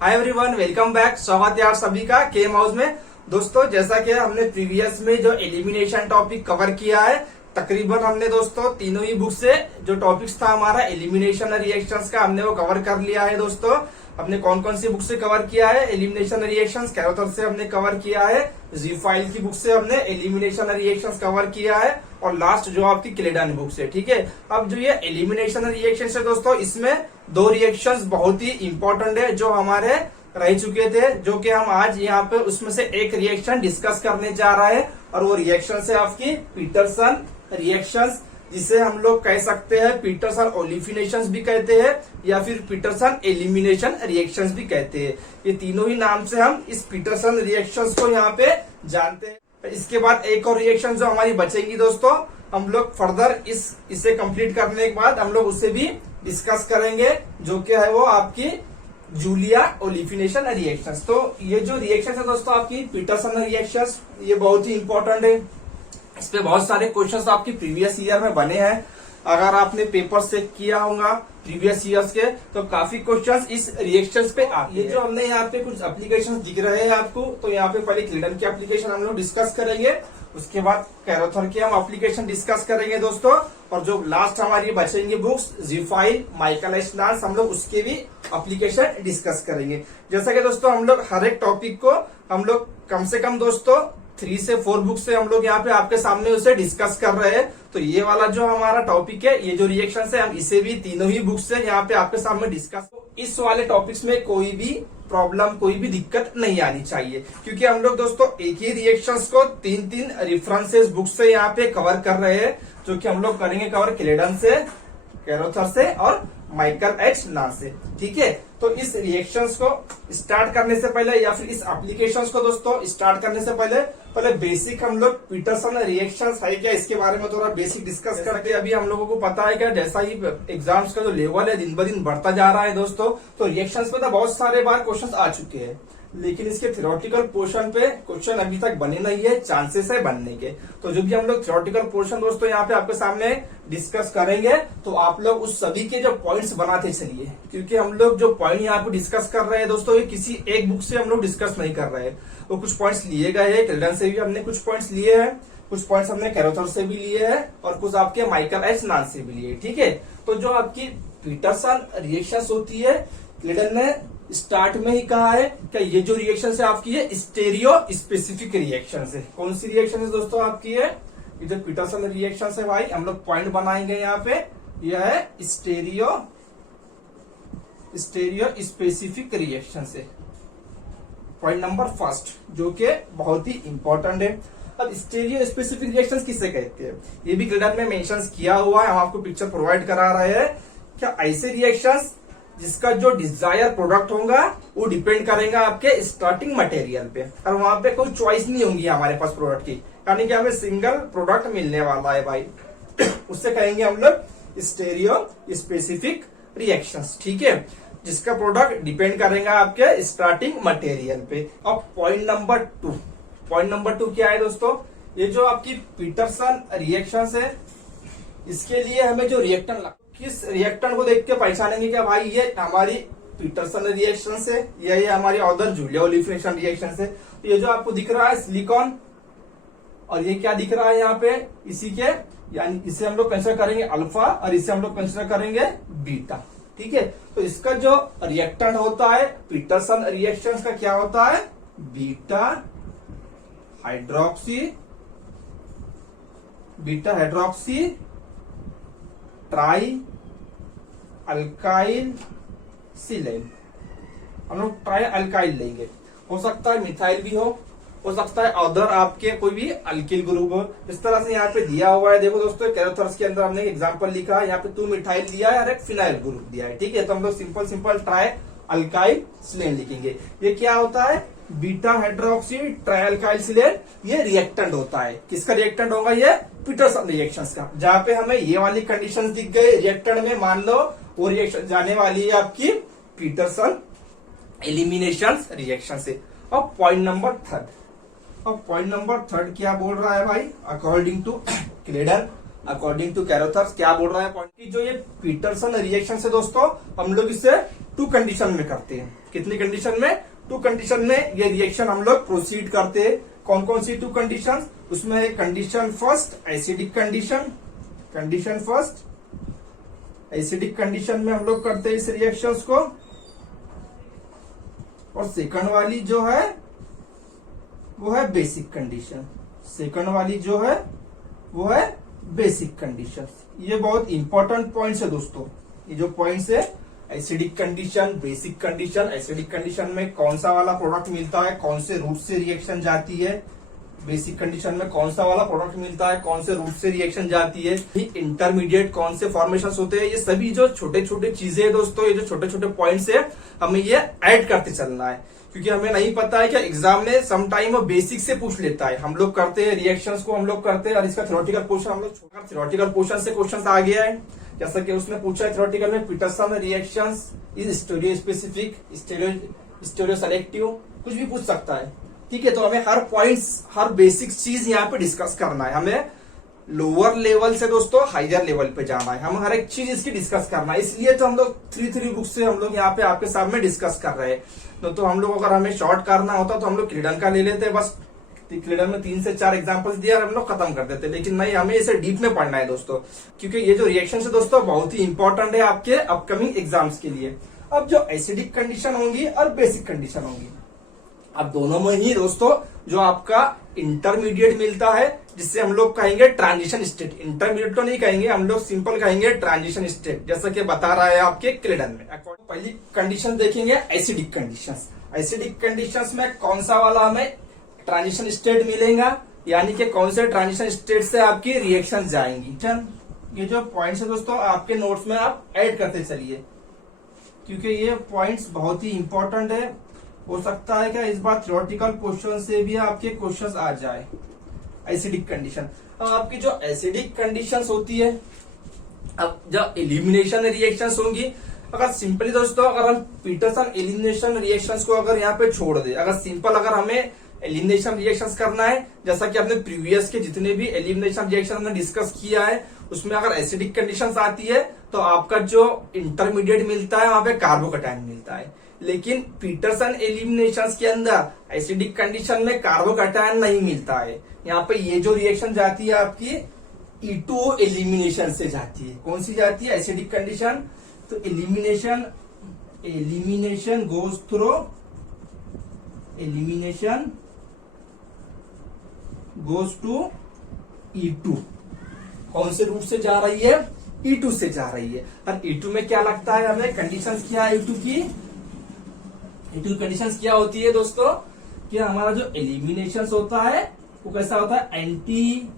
Hi everyone, welcome back. स्वागत है आप सभी का केम हाउस में। दोस्तों, जैसा कि हमने प्रीवियस में जो एलिमिनेशन टॉपिक कवर किया है, तकरीबन हमने दोस्तों तीनों ही बुक से जो टॉपिक्स था हमारा एलिमिनेशन रिएक्शंस का, हमने वो कवर कर लिया है। दोस्तों, हमने कौन कौन सी बुक से कवर किया है? एलिमिनेशन रिएक्शंस कैरोथर से हमने कवर किया है, जी फाइल की बुक से हमने एलिमिनेशन रिएक्शंस कवर किया है, और लास्ट जो आपकी क्लेडन बुक से। ठीक है, अब जो ये एलिमिनेशन रिएक्शन है दोस्तों, इसमें दो रिएक्शंस बहुत ही इंपॉर्टेंट है जो हमारे रह चुके थे, जो कि हम आज यहाँ पे उसमें से एक रिएक्शन डिस्कस करने जा रहे हैं। और वो रिएक्शन है आपकी पीटरसन रिएक्शंस, जिसे हम लोग कह सकते हैं पीटरसन ओलिफिनेशंस भी कहते हैं, या फिर पीटरसन एलिमिनेशन रिएक्शंस भी कहते हैं। ये तीनों ही नाम से हम इस पीटरसन रिएक्शंस को यहाँ पे जानते हैं। इसके बाद एक और रिएक्शन जो हमारी बचेंगी दोस्तों, हम लोग फर्दर इसे कंप्लीट करने के बाद हम लोग उसे भी डिस्कस करेंगे, जो कि है वो आपकी जूलिया ओलिफिनेशन रिएक्शंस। तो ये जो रिएक्शन है दोस्तों आपकी पीटरसन रिएक्शंस, ये बहुत ही इंपॉर्टेंट है। इस पे बहुत सारे क्वेश्चंस आपकी प्रीवियस ईयर में बने हैं। अगर आपने पेपर चेक किया होगा प्रीवियस ईयर्स के, तो काफी क्वेश्चंस इस रिएक्शंस पे आते हैं। ये जो हमने यहाँ पे कुछ एप्लीकेशंस दिख रहे हैं आपको, तो यहाँ पे पहले क्लेडन की एप्लीकेशन हम लोग डिस्कस करेंगे, उसके बाद कैरोथर की हम एप्लीकेशन डिस्कस करेंगे दोस्तों, और जो लास्ट हमारी बचेंगे बुक्स जी फाइल, माइकल एच नार्स, हम लोग उसके भी एप्लीकेशन डिस्कस करेंगे। जैसा कि दोस्तों हम लोग हर एक टॉपिक को हम लोग कम से कम दोस्तों 3 से 4 बुक से हम लोग यहाँ पे आपके सामने उसे डिस्कस कर रहे हैं। तो ये वाला जो हमारा टॉपिक है, ये जो रिएक्शन है, हम इसे भी तीनों ही बुक से यहाँ पे आपके सामने डिस्कस। इस वाले टॉपिक्स में कोई भी प्रॉब्लम, कोई भी दिक्कत नहीं आनी चाहिए, क्योंकि हम लोग दोस्तों एक ही रिएक्शंस को 3 रेफरेंसेस बुक से यहाँ पे कवर कर रहे हैं, जो कि हम लोग करेंगे कवर क्लेडन से, कैरोथर से और माइकल एच नार्स से। ठीक है, तो इस रिएक्शंस को स्टार्ट करने से पहले, या फिर इस एप्लीकेशंस को दोस्तों स्टार्ट करने से पहले बेसिक हम लोग पीटरसन रिएक्शंस है क्या, इसके बारे में थोड़ा बेसिक डिस्कस करके। अभी हम लोगों को पता है क्या, जैसा ही एग्जाम्स का जो लेवल है दिन ब दिन बढ़ता जा रहा है दोस्तों, तो रिएक्शंस पे तो बहुत सारे बार क्वेश्चन आ चुके हैं, लेकिन इसके थ्योरेटिकल पोर्शन पे क्वेश्चन अभी तक बने नहीं है, चांसेस है बनने के। तो जो भी हम लोग थ्योरेटिकल पोर्शन दोस्तों यहाँ पे आपके सामने डिस्कस करेंगे, तो आप लोग उस सभी के जो पॉइंट्स बनाते चलिए, क्योंकि हम लोग जो पॉइंट यहाँ पे डिस्कस कर रहे हैं दोस्तों, ये किसी एक बुक से हम लोग डिस्कस नहीं कर रहे हैं। वो कुछ पॉइंट्स लिए गए हैं, क्लेडन से भी हमने कुछ पॉइंट्स लिए हैं, कुछ पॉइंट्स हमने कैरोथर से भी लिए हैं, और कुछ आपके माइकल एच नार्स से भी लिए। ठीक है, तो जो आपकी पीटरसन रिएक्शन होती है, क्लेडन ने स्टार्ट में ही कहा है कि ये जो रिएक्शन है आपकी है स्टेरियो स्पेसिफिक रिएक्शन है। कौन सी रिएक्शन है दोस्तों आपकी है? ये जो पीटरसन रिएक्शन है भाई, हम लोग पॉइंट बनाएंगे यहाँ पे, यह है स्टेरियो स्पेसिफिक रिएक्शन है, पॉइंट नंबर फर्स्ट, जो कि बहुत ही इंपॉर्टेंट है। अब स्टेरियो स्पेसिफिक रिएक्शंस किसे कहते हैं, ये भी क्लेडन में मेंशन किया हुआ है, हम आपको पिक्चर प्रोवाइड करा रहे हैं। क्या ऐसे रिएक्शंस जिसका जो डिजायर प्रोडक्ट होगा वो डिपेंड करेगा आपके स्टार्टिंग मटेरियल पे, और वहां पे कोई चॉइस नहीं होगी हमारे पास प्रोडक्ट की, यानी कि हमें सिंगल प्रोडक्ट मिलने वाला है भाई। उससे कहेंगे हम लोग स्टेरियो स्पेसिफिक रिएक्शंस। ठीक है, जिसका प्रोडक्ट डिपेंड करेगा आपके स्टार्टिंग मटेरियल पे। अब पॉइंट नंबर टू क्या है दोस्तों? ये जो आपकी पीटरसन रिएक्शन है, इसके लिए हमें जो रिएक्टेंट, किस रिएक्टेंट को देख के पहचानेंगे क्या भाई ये हमारी पीटरसन रिएक्शन है, या ये हमारी अदर जूलिया ओलिफिनेशन रिएक्शन है? तो ये जो आपको दिख रहा है सिलिकॉन, और ये क्या दिख रहा है यहाँ पे इसी के, यानी इसे हम लोग कंसिडर करेंगे अल्फा, और इसे हम लोग कंसिडर करेंगे बीटा। ठीक है, तो इसका जो रिएक्टेंट होता है पीटरसन रिएक्शन का क्या होता है? बीटा हाइड्रोक्सी ट्राई अल्काइल सिलेन। हम लोग ट्राई अल्काइल लेंगे, हो सकता है मिथाइल भी हो सकता है अदर आपके कोई भी अल्किल ग्रुप हो। इस तरह से यहाँ पे दिया हुआ है, देखो दोस्तों कैरोथर्स के अंदर हमने एग्जांपल लिखा है, यहाँ पे 2 मिथाइल दिया है और एक फिनाइल ग्रुप दिया है। ठीक है, तो हम लोग सिंपल ट्राई अल्काइल सिलेन लिखेंगे। ये क्या होता है? बीटा हाइड्रोक्सी ट्राई अल्काइल सिलेन, ये रिएक्टेंट होता है। किसका रिएक्टेंट होगा? ये पीटरसन रिएक्शंस का। जहां पे हमें ये वाली कंडीशंस दिख गई रिएक्टेंट में, मान लो वो रिएक्शन जाने वाली है आपकी पीटरसन एलिमिनेशन रिएक्शन से। अब पॉइंट नंबर थर्ड क्या बोल रहा है भाई? According to Clayden, according to Carothers क्या बोल रहा है पॉइंट की, जो ये पीटरसन रिएक्शन से दोस्तों हम लोग इसे 2 कंडीशन में करते हैं। कितनी कंडीशन में? 2 कंडीशन में ये रिएक्शन हम लोग प्रोसीड करते हैं। कौन कौन सी 2 कंडीशन? उसमें है condition first acidic condition, condition first acidic condition में हम लोग करते हैं इस रिएक्शंस को, और सेकंड वाली जो है वो है बेसिक कंडीशन। सेकंड वाली जो है वो है बेसिक कंडीशन। ये बहुत इंपॉर्टेंट पॉइंट्स है दोस्तों। ये जो पॉइंट्स है acidic condition, basic condition. Acidic condition में कौन सा वाला प्रोडक्ट मिलता है, कौन से रूट से रिएक्शन जाती है। बेसिक कंडीशन में कौन सा वाला प्रोडक्ट मिलता है, कौन से रूट से रिएक्शन जाती है। इंटरमीडिएट कौन से फॉर्मेशन होते हैं। ये सभी जो छोटे छोटे चीजें है दोस्तों, ये जो छोटे छोटे पॉइंट्स है, हमें ये ऐड करते चलना है, क्योंकि हमें नहीं पता है कि एग्जाम में सम टाइम वो बेसिक से पूछ लेता है। हम लोग करते हैं रिएक्शंस को हम लोग करते हैं, और इसका थ्योरेटिकल पोर्शन हम लोग थ्योरेटिकल पोर्शन से क्वेश्चन आ गया है। जैसा कि उसने पूछा है थ्योरेटिकल में, Peterson reactions is stereospecific, stereoselective, कुछ भी पूछ सकता है। ठीक है, तो हमें हर पॉइंट्स, हर बेसिक चीज यहाँ पे डिस्कस करना है। हमें लोअर लेवल से दोस्तों हायर लेवल पे जाना है, हम हर एक चीज इसकी डिस्कस करना है। इसलिए तो हम लोग 3 बुक से हम लोग यहाँ पे आपके सामने डिस्कस कर रहे हैं। तो हम लोग अगर हमें शॉर्ट करना होता तो हम लोग क्लीडन का ले लेते, बस क्लीडन में 3 से 4 एग्जांपल्स दिया और हम लोग खत्म कर देते। लेकिन नहीं, हमें इसे डीप में पढ़ना है दोस्तों, क्योंकि ये जो रिएक्शन है दोस्तों बहुत ही इंपॉर्टेंट है आपके अपकमिंग एग्जाम्स के लिए। अब जो एसिडिक कंडीशन होंगी और बेसिक कंडीशन होंगी, अब दोनों में ही दोस्तों जो आपका इंटरमीडिएट मिलता है, जिससे हम लोग कहेंगे ट्रांजिशन स्टेट। इंटरमीडिएट तो नहीं कहेंगे, हम लोग सिंपल कहेंगे ट्रांजिशन स्टेट, जैसा कि बता रहा है आपके क्लीडन में। पहली कंडीशन देखेंगे एसिडिक कंडीशंस। एसिडिक कंडीशंस में कौन सा वाला हमें ट्रांजिशन स्टेट मिलेगा, यानी कि कौन से ट्रांजिशन स्टेट से आपकी रिएक्शन जाएंगी। ये जो पॉइंट्स है दोस्तों आपके नोट्स में आप ऐड करते चलिए, क्योंकि ये पॉइंट्स बहुत ही इंपॉर्टेंट है। हो सकता है क्या इस बार थ्योरेटिकल क्वेश्चन से भी आपके क्वेश्चंस आ जाए। एसिडिक कंडीशन, अब आपकी जो एसिडिक कंडीशंस होती है, अब जब एलिमिनेशन रिएक्शंस होंगी, अगर सिंपली दोस्तों अगर हम पीटरसन एलिमिनेशन रिएक्शंस को अगर यहाँ पे छोड़ दे, अगर सिंपल अगर हमें एलिमिनेशन रिएक्शंस करना है, जैसा कि आपने प्रीवियस के जितने भी एलिमिनेशन रिएक्शन हमने डिस्कस किया है, उसमें अगर एसिडिक कंडीशंस आती है तो आपका जो इंटरमीडिएट मिलता है वहां पे कार्बोकैटायन मिलता है। लेकिन पीटरसन एलिमिनेशंस के अंदर एसिडिक कंडीशन में कार्बोकैटायन नहीं मिलता है। यहाँ पे ये जो रिएक्शन जाती है आपकी E2O एलिमिनेशन से जाती है। कौन सी जाती है? Acidic condition. तो elimination goes through, elimination goes to E2। कौन से रूट से जा रही है? E2 से जा रही है। और E2 में क्या लगता है हमें? कंडीशंस क्या है E2 की? E2 कंडीशंस क्या होती है दोस्तों? कि हमारा जो एलिमिनेशन होता है वो कैसा होता है? Anti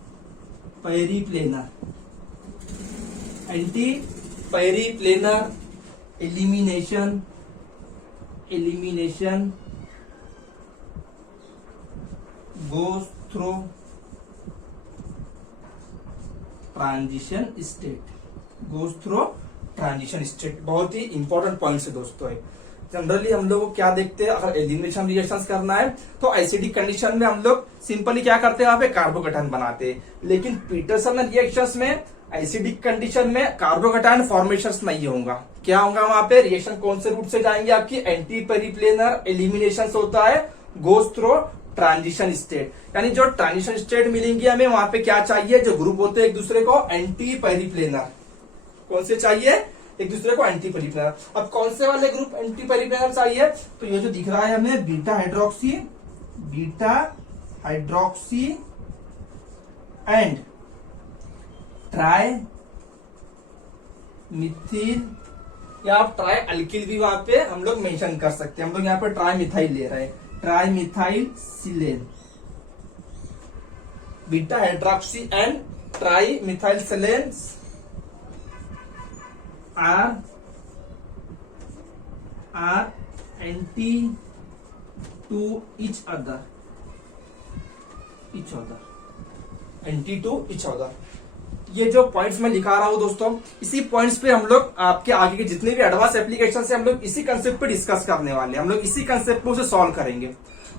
periplanar, anti periplanar elimination, elimination goes through transition state, goes through transition state. बहुत ही इंपॉर्टेंट पॉइंट है दोस्तों। जनरली हम लोग को क्या देखते हैं, अगर एलिमिनेशन रिएक्शंस करना है तो एसिडिक कंडीशन में हम लोग सिंपली क्या करते हैं, वहां पे कार्बोकैटायन बनाते हैं। लेकिन पीटरसन रिएक्शंस में एसिडिक कंडीशन में कार्बोकैटायन फॉर्मेशन नहीं होगा। क्या होगा वहां पे? रिएक्शन कौन से रूट से जाएंगे? आपकी एंटी पेरिप्लेनर एलिमिनेशन होता है, गोज थ्रू ट्रांजिशन स्टेट। यानी जो ट्रांजिशन स्टेट मिलेंगी हमें, वहां पे क्या चाहिए? जो ग्रुप होते हैं एक दूसरे को एंटी पेरिप्लेनर। कौन से चाहिए? एक दूसरे को एंटी पेरिप्लेनर। अब कौन से वाले ग्रुप एंटी पेरिप्लेनर चाहिए? तो ये जो दिख रहा है हमें beta hydroxy, beta hydroxy and try Mithil, या आप ट्राई अल्किल भी वहां पे हम लोग मेंशन कर सकते हैं। हम लोग यहाँ पे ट्राई मिथाइल ले रहे हैं, tri methyl silane, beta hydroxy and tri methyl silane are anti to each other, anti to each other। ये जो पॉइंट्स मैं लिखा रहा हूं दोस्तों, इसी पॉइंट्स पे हम लोग आपके आगे के जितने भी एडवांस एप्लीकेशन है हम लोग इसी कंसेप्ट पे डिस्कस करने वाले हैं। हम लोग इसी कंसेप्ट को से सॉल्व करेंगे।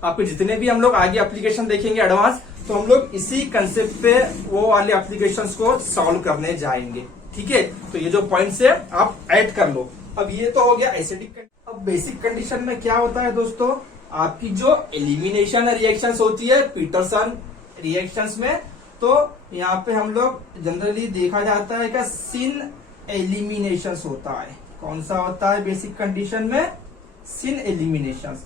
आपके जितने भी हम लोग आगे एप्लीकेशन देखेंगे एडवांस, तो हम लोग इसी कंसेप्ट पे वो वाले एप्लीकेशंस को सॉल्व करने जाएंगे। ठीक है, तो ये जो पॉइंट्स है आप ऐड कर लो। अब ये तो हो गया एसिडिक। अब बेसिक कंडीशन में क्या होता है दोस्तों, आपकी जो एलिमिनेशन रिएक्शंस होती है पीटरसन रिएक्शंस में, तो यहाँ पे हम लोग जनरली देखा जाता है कि सिन एलिमिनेशन होता है। कौन सा होता है बेसिक कंडीशन में, सिन एलिमिनेशन।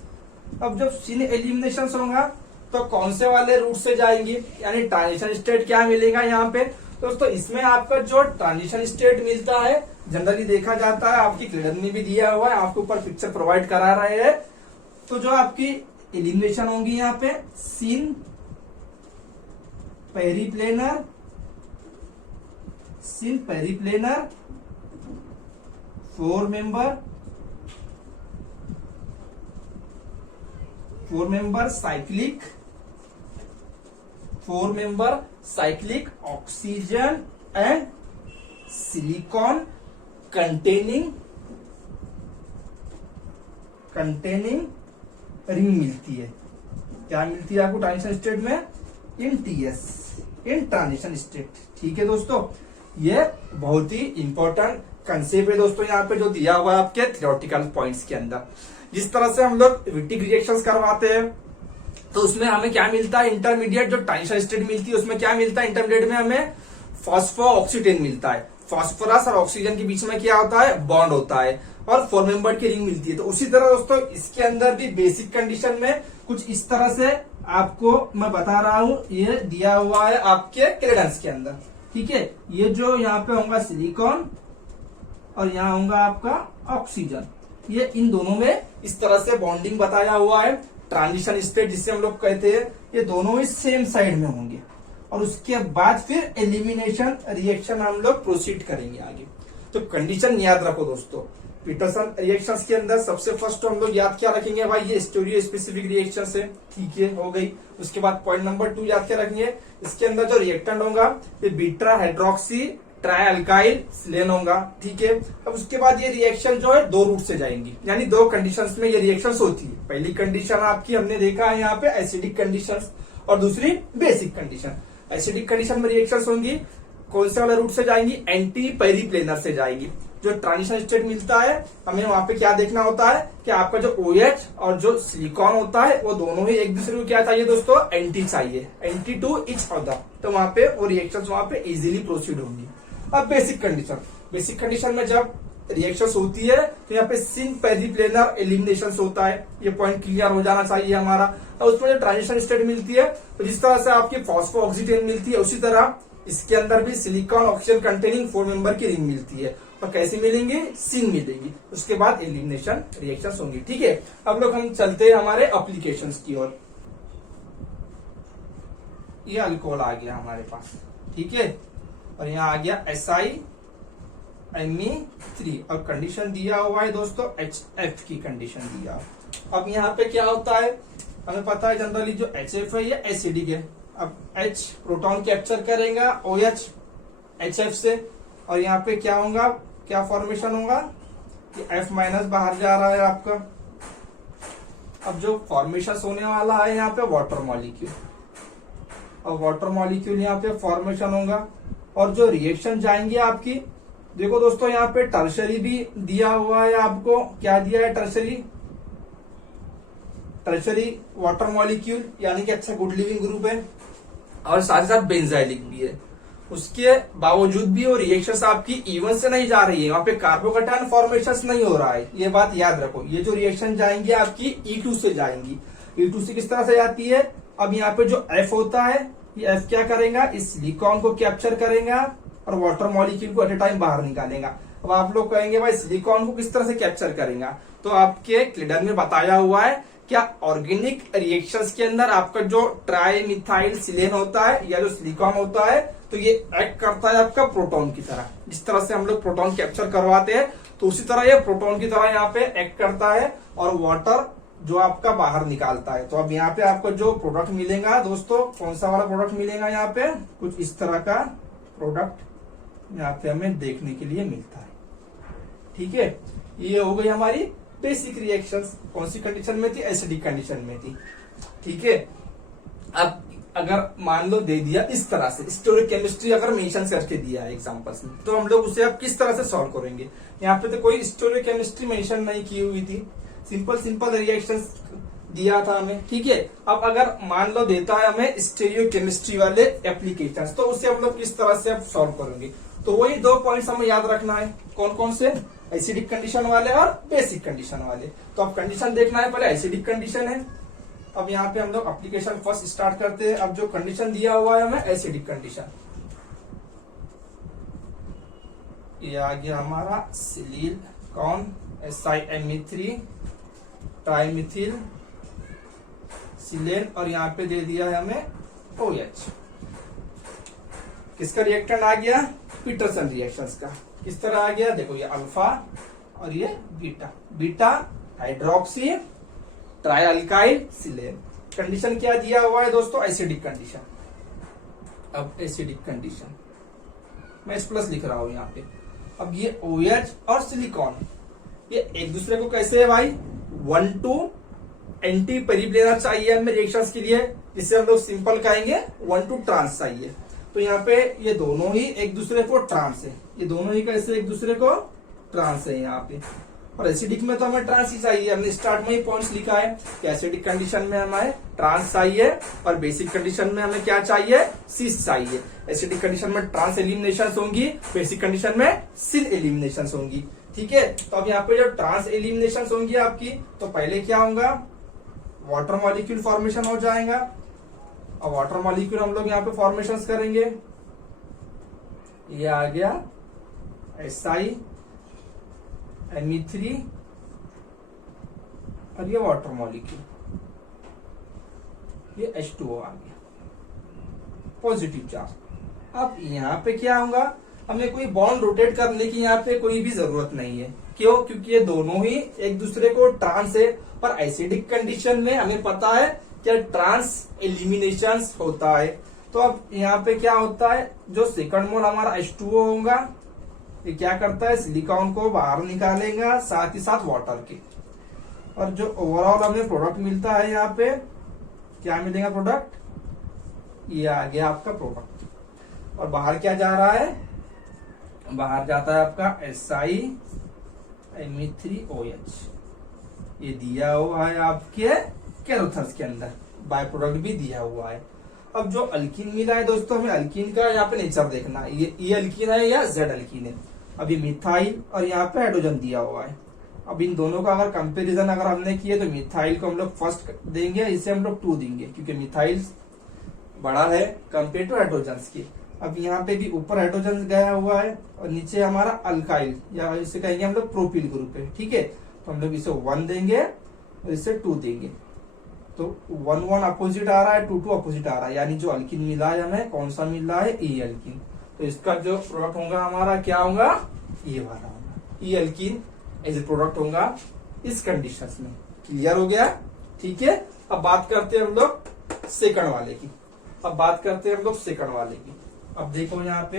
अब जब सिन एलिमिनेशन होगा तो कौन से वाले रूट से जाएंगी, यानी ट्रांजिशन स्टेट क्या मिलेगा यहाँ पे दोस्तों। इसमें आपका जो ट्रांजिशन स्टेट मिलता है जनरली देखा जाता है, आपकी क्लियर में भी दिया हुआ है, आपके ऊपर पिक्चर प्रोवाइड करा रहे हैं। तो जो आपकी एलिमिनेशन होंगी यहाँ पे सिन पेरिप्लेनर, सिन पेरिप्लेनर, 4 member cyclic, 4 member cyclic oxygen and silicon containing ring मिलती है। क्या मिलती है आपको ट्रांजिशन स्टेट में, इन टीएस, इन ट्रांजिशन स्टेट। ठीक है दोस्तों, ये बहुत ही इंपॉर्टेंट कंसेप्ट है दोस्तों यहाँ पे जो दिया हुआ है आपके थ्योरेटिकल पॉइंट्स के अंदर। जिस तरह से हम लोग विटिक रिएक्शंस करवाते हैं तो उसमें हमें क्या मिलता है, इंटरमीडिएट जो ट्रांजिशन स्टेट मिलती है उसमें क्या मिलता है, इंटरमीडिएट में हमें फॉस्फो ऑक्सीटेन मिलता है। फॉस्फोरस और ऑक्सीजन के बीच में क्या होता है, बॉन्ड होता है, और 4 मेंबर की रिंग मिलती है। तो उसी तरह दोस्तों इसके अंदर भी बेसिक कंडीशन में कुछ इस तरह से आपको मैं बता रहा हूं, ये दिया हुआ है आपके क्रेडेंस के अंदर। ठीक है, ये जो यहाँ पे होगा सिलिकॉन और यहाँ होगा आपका ऑक्सीजन, ये इन दोनों में इस तरह से बॉन्डिंग बताया हुआ है। ट्रांजिशन स्टेट जिसे हम लोग कहते हैं, ये दोनों ही सेम साइड में होंगे, और उसके बाद फिर एलिमिनेशन रिएक्शन हम लोग प्रोसीड करेंगे आगे। तो कंडीशन याद रखो दोस्तों, पीटरसन रिएक्शंस के अंदर सबसे फर्स्ट हम लोग याद क्या रखेंगे भाई, ये स्टीरियो स्पेसिफिक रिएक्शंस है। ठीक है, हो गई। उसके बाद पॉइंट नंबर 2 याद क्या रखेंगे, इसके अंदर जो रिएक्टेंट होगा ये बीटा हाइड्रोक्सी ट्राई अल्काइल सिलेन होगा। ठीक है, अब उसके बाद ये रिएक्शन जो है 2 रूट से जाएंगी, यानी 2 कंडीशंस में ये रिएक्शंस होती है। पहली कंडीशन आपकी हमने देखा है यहाँ पे एसिडिक कंडीशंस, और दूसरी बेसिक कंडीशन। एसिडिक कंडीशन में रिएक्शंस होंगी कौन से वाले रूट से जाएंगी, एंटी पेरिप्लेनर से जाएंगी। जो ट्रांजिशन स्टेट मिलता है हमें वहां पे क्या देखना होता है कि आपका जो OH और जो सिलिकॉन होता है वो दोनों ही एक दूसरे को क्या चाहिए दोस्तों, एंटी चाहिए, एंटी टू इच अदर। तो वहां पे वो रिएक्शंस वहां पे इजीली प्रोसीड होंगी। अब बेसिक कंडीशन, बेसिक कंडीशन में जब रिएक्शंस होती है तो यहाँ पे सिन पेरिप्लेनर एलिमिनेशन होता है। ये पॉइंट क्लियर हो जाना चाहिए हमारा। और उसमें जो ट्रांजिशन स्टेट मिलती है तो जिस तरह से आपकी फॉस्फो ऑक्सीटेन मिलती है, उसी तरह इसके अंदर भी सिलिकॉन ऑक्सीजन कंटेनिंग 4 मेंबर की रिंग मिलती है। और कैसे मिलेंगे, सिन मिलेगी। उसके बाद एलिमिनेशन रिएक्शंस होंगी। ठीक है, अब लोग हम चलते हैं हमारे एप्लीकेशंस की ओर। ये अल्कोहल आ गया हमारे पास, ठीक है, और यहाँ आ गया SiMe3, और कंडीशन दिया हुआ है दोस्तों HF की कंडीशन दिया। अब यहाँ पे क्या होता है, हमें पता है जनरली जो HF है ये एसिडिक है। अब H प्रोटॉन कैप्चर करेगा OH HF से, और यहाँ पे क्या होगा, क्या फॉर्मेशन होगा कि F माइनस बाहर जा रहा है आपका। अब जो फॉर्मेशन होने वाला है यहाँ पे वाटर मॉलिक्यूल, और वाटर मॉलिक्यूल यहाँ पे फॉर्मेशन होगा। और जो रिएक्शन जाएंगे आपकी, देखो दोस्तों यहाँ पे टर्शरी भी दिया हुआ है आपको। क्या दिया है, टर्शरी वाटर मॉलिक्यूल, यानी कि अच्छा गुड लिविंग ग्रुप है, और साथ ही साथ बेंजाइलिक भी है। उसके बावजूद भी वो रिएक्शंस आपकी इवन से नहीं जा रही है, वहां पे कार्बोकैटायन फॉर्मेशन नहीं हो रहा है। ये बात याद रखो। ये जो रिएक्शन जाएंगी आपकी E2 से जाएंगी। E2 से किस तरह से जाती है, अब यहाँ पे जो F होता है, ये F क्या करेगा, इस सिलिकॉन को कैप्चर करेगा और वाटर मॉलिक्यूल को एट ए टाइम बाहर निकालेगा। अब आप लोग कहेंगे भाई सिलिकॉन को किस तरह से कैप्चर करेगा, तो आपके क्लिडर में बताया हुआ है क्या ऑर्गेनिक रिएक्शंस के अंदर आपका जो ट्राई मिथाइल सिलेन होता है या जो सिलिकॉन होता है, तो ये एक्ट करता है आपका प्रोटॉन की तरह। जिस तरह से हम लोग प्रोटॉन कैप्चर करवाते हैं तो उसी तरह ये प्रोटॉन की तरह यहाँ पे एक्ट करता है, और वाटर जो आपका बाहर निकालता है। तो अब यहाँ पे आपको जो प्रोडक्ट मिलेगा दोस्तों, कौन सा वाला प्रोडक्ट मिलेगा, यहाँ पे कुछ इस तरह का प्रोडक्ट यहाँ पे हमें देखने के लिए मिलता है। ठीक है, ये हो गई हमारी बेसिक रिएक्शंस। कौन सी कंडीशन में थी, एसिडिक कंडीशन में थी। ठीक है, अब अगर मान लो दे दिया इस तरह से, स्टोइकोकेमिस्ट्री अगर मेंशन करके दिया है एग्जांपल्स में, तो हम लोग उसे अब किस तरह से सॉल्व करेंगे। यहाँ पे तो कोई स्टोइकोकेमिस्ट्री मेंशन नहीं की हुई थी, सिंपल सिंपल रिएक्शंस दिया था हमें, ठीक है। अब अगर मान लो देता है हमें स्टीरियोकेमिस्ट्री वाले एप्लीकेशंस, तो उसे हम लोग किस तरह से अब सॉल्व करेंगे। तो वही 2 पॉइंट्स हमें याद रखना है, कौन कौन से, एसिडिक कंडीशन वाले और बेसिक कंडीशन वाले। तो अब कंडीशन देखना है, पहले एसिडिक कंडीशन है। अब यहाँ पे हम लोग एप्लीकेशन फर्स्ट स्टार्ट करते हैं। अब जो कंडीशन दिया हुआ है हमें एसिडिक कंडीशन, ये आ गया हमारा सिलील कौन SiMe3 ट्राइमिथिल सिलेन, और यहाँ पे दे दिया है हमें OH। किसका रिएक्टेंट आ गया, पीटरसन रिएक्शंस का। किस तरह आ गया, देखो ये अल्फा और ये beta, beta hydroxy tri alkyl silane. Condition क्या दिया हुआ है दोस्तों, एसिडिक कंडीशन। अब एसिडिक कंडीशन मैं S+ लिख रहा हूं यहाँ पे। अब ये OH और सिलिकॉन ये एक दूसरे को कैसे है भाई, 1:2 एंटी पेरिप्लेनर चाहिए हमें रिएक्शंस के लिए, जिससे हम लोग सिंपल कहेंगे 1:2 ट्रांस चाहिए। तो यहाँ पे ये दोनों ही एक दूसरे को ट्रांस है, ये दोनों ही कैसे एक दूसरे को ट्रांस है यहाँ पे। और एसिडिक में तो हमें ट्रांस ही चाहिए, हमने स्टार्ट में ही पॉइंट्स लिखा है कि एसिडिक कंडीशन में हमें ट्रांस चाहिए और बेसिक कंडीशन में हमें क्या चाहिए, सिस चाहिए। एसिडिक कंडीशन में ट्रांस एलिमिनेशन होंगी, बेसिक कंडीशन में सिल एलिमिनेशन होंगी, ठीक है। तो अब यहाँ पे जो ट्रांस एलिमिनेशन होंगी आपकी, तो पहले क्या होगा, वाटर मॉलिक्यूल फॉर्मेशन हो जाएगा। अब वाटर मॉलिक्यूल हम लोग यहाँ पे फॉर्मेशन करेंगे, ये आ गया SiMe3 और ये वाटर मॉलिक्यूल, ये H2O आ गया पॉजिटिव चार्ज। अब यहाँ पे क्या होगा, हमें कोई बॉन्ड रोटेट करने की यहाँ पे कोई भी जरूरत नहीं है। क्यों, क्योंकि ये दोनों ही एक दूसरे को ट्रांस है। पर एसिडिक कंडीशन में हमें पता है क्या ट्रांस एलिमिनेशन होता है। तो अब यहाँ पे क्या होता है, जो सेकंड मोल हमारा H2O होगा, ये क्या करता है, सिलिकॉन को बाहर निकालेगा, साथ ही साथ वाटर के। और जो ओवरऑल हमें प्रोडक्ट मिलता है यहाँ पे, क्या मिलेगा प्रोडक्ट, ये आ गया आपका प्रोडक्ट। और बाहर क्या जा रहा है, बाहर जाता है आपका SiMe3OH, ये दिया हुआ है आपके कैरोथर्स के अंदर, बाय प्रोडक्ट भी दिया हुआ है। अब जो अल्कीन मिला है दोस्तों, हमें अल्कीन का यहाँ पे नेचर देखना है, ये E अल्कीन है या Z अल्कीन है। अब ये मिथाइल और यहाँ पे हाइड्रोजन दिया हुआ है। अब इन दोनों का अगर कंपैरिजन अगर हमने किए, तो मिथाइल को हम लोग फर्स्ट देंगे, इसे हम लोग 2 देंगे, क्योंकि मिथाइल बड़ा है कंपेयर टू हाइड्रोजन की। अब यहाँ पे भी ऊपर हाइड्रोजन गया हुआ है और नीचे हमारा अल्काइल, या इसे कहेंगे हम लोग प्रोपिल ग्रुप है, ठीक है। तो हम लोग इसे 1 देंगे और इसे 2 देंगे। तो 1 अपोजिट आ रहा है, 2 अपोजिट आ रहा है, यानी जो अल्किन मिला है हमें कौन सा मिल रहा है, E अल्किन। तो इसका जो प्रोडक्ट होगा हमारा क्या होगा, ये वाला होगा, E alkene as a product होगा इस कंडीशन में। क्लियर हो गया, ठीक है। अब बात करते हैं हम लोग सेकंड वाले की। अब बात करते हैं हम लोग सेकंड वाले की। अब देखो यहाँ पे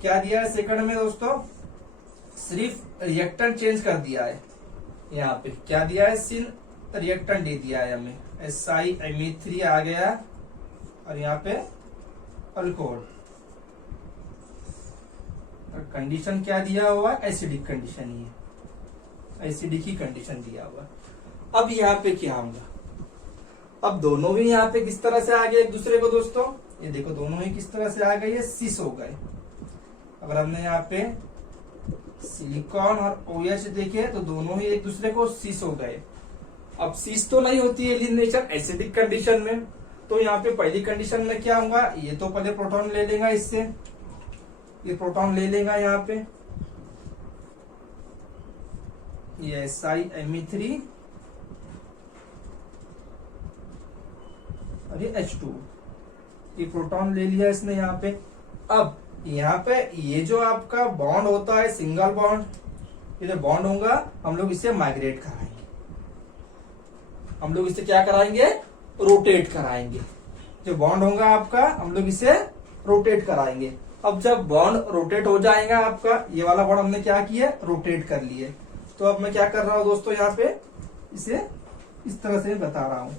क्या दिया है सेकंड में दोस्तों, सिर्फ रिएक्टेंट चेंज कर दिया है। यहाँ पे क्या दिया है, सिन रिएक्टेंट दे दिया है हमें, SiMe3 आ गया और यहाँ पे अल्कोहल। कंडीशन क्या दिया हुआ है, एसिडिक कंडीशन ही है, एसिडिक ही कंडीशन दिया हुआ है। अब यहाँ पे क्या होगा, अब दोनों ही यहाँ पे किस तरह से आ गए एक दूसरे को दोस्तों, ये देखो दोनों ही किस तरह से आ गए, ये सिस हो गए। अगर हमने यहाँ पे सिलिकॉन और OH देखे तो दोनों ही एक दूसरे को सिस हो गए। अब सिस तो नहीं होती है एलिमिनेशन एसिडिक कंडीशन में, तो यहाँ पे पहली कंडीशन में क्या होगा, ये तो पहले प्रोटॉन ले लेगा, इससे ये प्रोटॉन ले लेगा यहाँ पे, ये SiMe3 और ये H2, ये प्रोटॉन ले लिया इसने यहाँ पे। अब यहाँ पे ये जो आपका बॉन्ड होता है सिंगल बॉन्ड, ये जो बॉन्ड होगा हम लोग इसे माइग्रेट कराएंगे, हम लोग इसे क्या कराएंगे, रोटेट कराएंगे। जो बॉन्ड होगा आपका हम लोग इसे रोटेट कराएंगे। अब जब बॉन्ड रोटेट हो जाएगा आपका, ये वाला बॉन्ड हमने क्या किया, रोटेट कर लिए। तो अब मैं क्या कर रहा हूं दोस्तों, यहाँ पे इसे इस तरह से बता रहा हूं,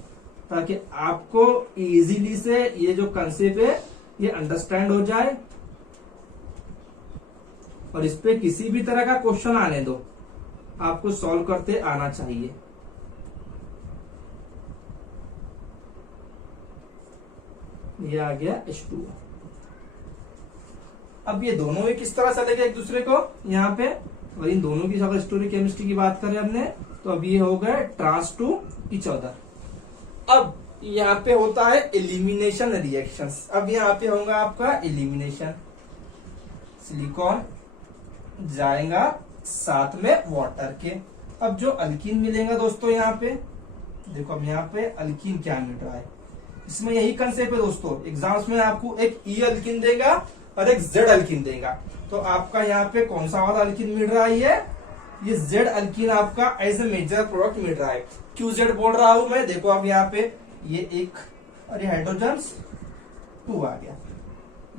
ताकि आपको इजीली से ये जो कंसेप्ट है ये अंडरस्टैंड हो जाए और इस पे किसी भी तरह का क्वेश्चन आने दो, आपको सॉल्व करते आना चाहिए। ये आ गया H2। अब ये दोनों ही किस तरह चलेगा एक दूसरे को यहाँ पे, और इन दोनों की अगर स्टोरी केमिस्ट्री की बात करें हमने तो अब ये हो गया ट्रांस टू ईच अदर। अब यहाँ पे होता है एलिमिनेशन रिएक्शंस। अब यहाँ पे होगा आपका एलिमिनेशन, सिलिकॉन जाएगा साथ में वाटर के। अब जो अल्कीन मिलेगा दोस्तों यहाँ पे देखो, अब यहाँ पे अल्कीन क्या मिल रहा है, इसमें यही कंसेप्ट है दोस्तों। एग्जाम्स में आपको एक ई अल्कीन देगा और एक जेड अल्कीन देगा, तो आपका यहाँ पे कौन सा वाला अल्कीन मिल रहा है, ये जेड अल्कीन आपका एज ए मेजर प्रोडक्ट मिल रहा है। क्यों जेड बोल रहा हूं मैं, देखो अब यहाँ पे ये एक, अरे हाइड्रोजन्स 2 आ गया,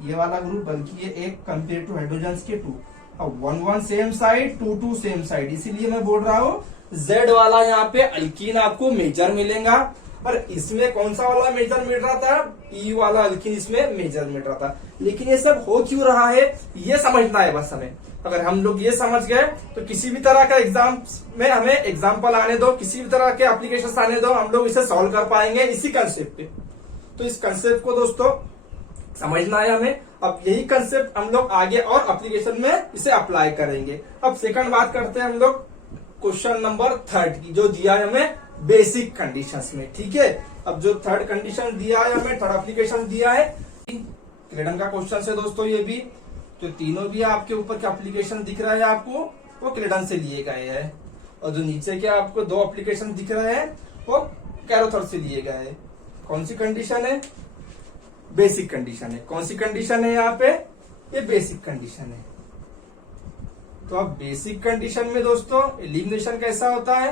ये वाला ग्रुप, बल्कि ये एक कंपेयर टू हाइड्रोजन्स के 2, अब 1 सेम साइड 2 सेम साइड, इसीलिए मैं बोल रहा हूँ जेड वाला यहाँ पे अल्कीन आपको मेजर मिलेगा। और इसमें कौन सा वाला मेजर मिल रहा था, ई वाला अल्कीन इसमें मेजर मिल रहा था। लेकिन ये सब हो क्यों रहा है ये समझना है बस हमें। अगर हम लोग ये समझ गए तो किसी भी तरह का एग्जाम में हमें एग्जाम्पल आने दो, किसी भी तरह के एप्लीकेशन आने दो, हम लोग इसे सॉल्व कर पाएंगे इसी कंसेप्ट पे। तो इस कंसेप्ट को दोस्तों समझना है हमें। अब यही कंसेप्ट हम लोग आगे और एप्लीकेशन में इसे अप्लाई करेंगे। अब सेकंड बात करते हैं हम लोग क्वेश्चन नंबर 3 की, जो दिया है हमें बेसिक कंडीशंस में। ठीक है, अब जो थर्ड कंडीशन दिया है हमें, थर्ड एप्लीकेशन दिया है, क्लेडन का क्वेश्चन है दोस्तों। ये भी जो तीनों भी आपके ऊपर के एप्लीकेशन दिख रहा है आपको, वो क्लेडन से लिए गए हैं, और जो नीचे के आपको 2 एप्लीकेशन दिख रहे हैं वो कैरोथर से लिए गए हैं। कौन सी कंडीशन है, बेसिक कंडीशन है। कौन सी कंडीशन है यहाँ पे, ये बेसिक कंडीशन है। तो अब बेसिक कंडीशन में दोस्तों एलिमिनेशन कैसा होता है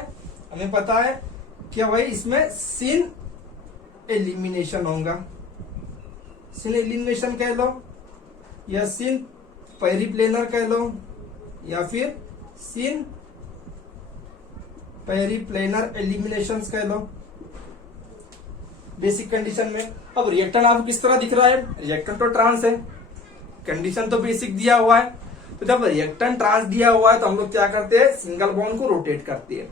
हमें पता है क्या भाई, इसमें सिन एलिमिनेशन होगा, सिन एलिमिनेशन कह लो, या सिन पेरिप्लेनर कह लो, या फिर सिन पेरिप्लेनर एलिमिनेशन कह लो बेसिक कंडीशन में। अब रिएक्टेंट आपको किस तरह दिख रहा है, रिएक्टेंट तो ट्रांस है, कंडीशन तो बेसिक दिया हुआ है। तो जब रिएक्टेंट ट्रांस दिया हुआ है तो हम लोग क्या करते हैं, सिंगल बॉन्ड को रोटेट करते हैं।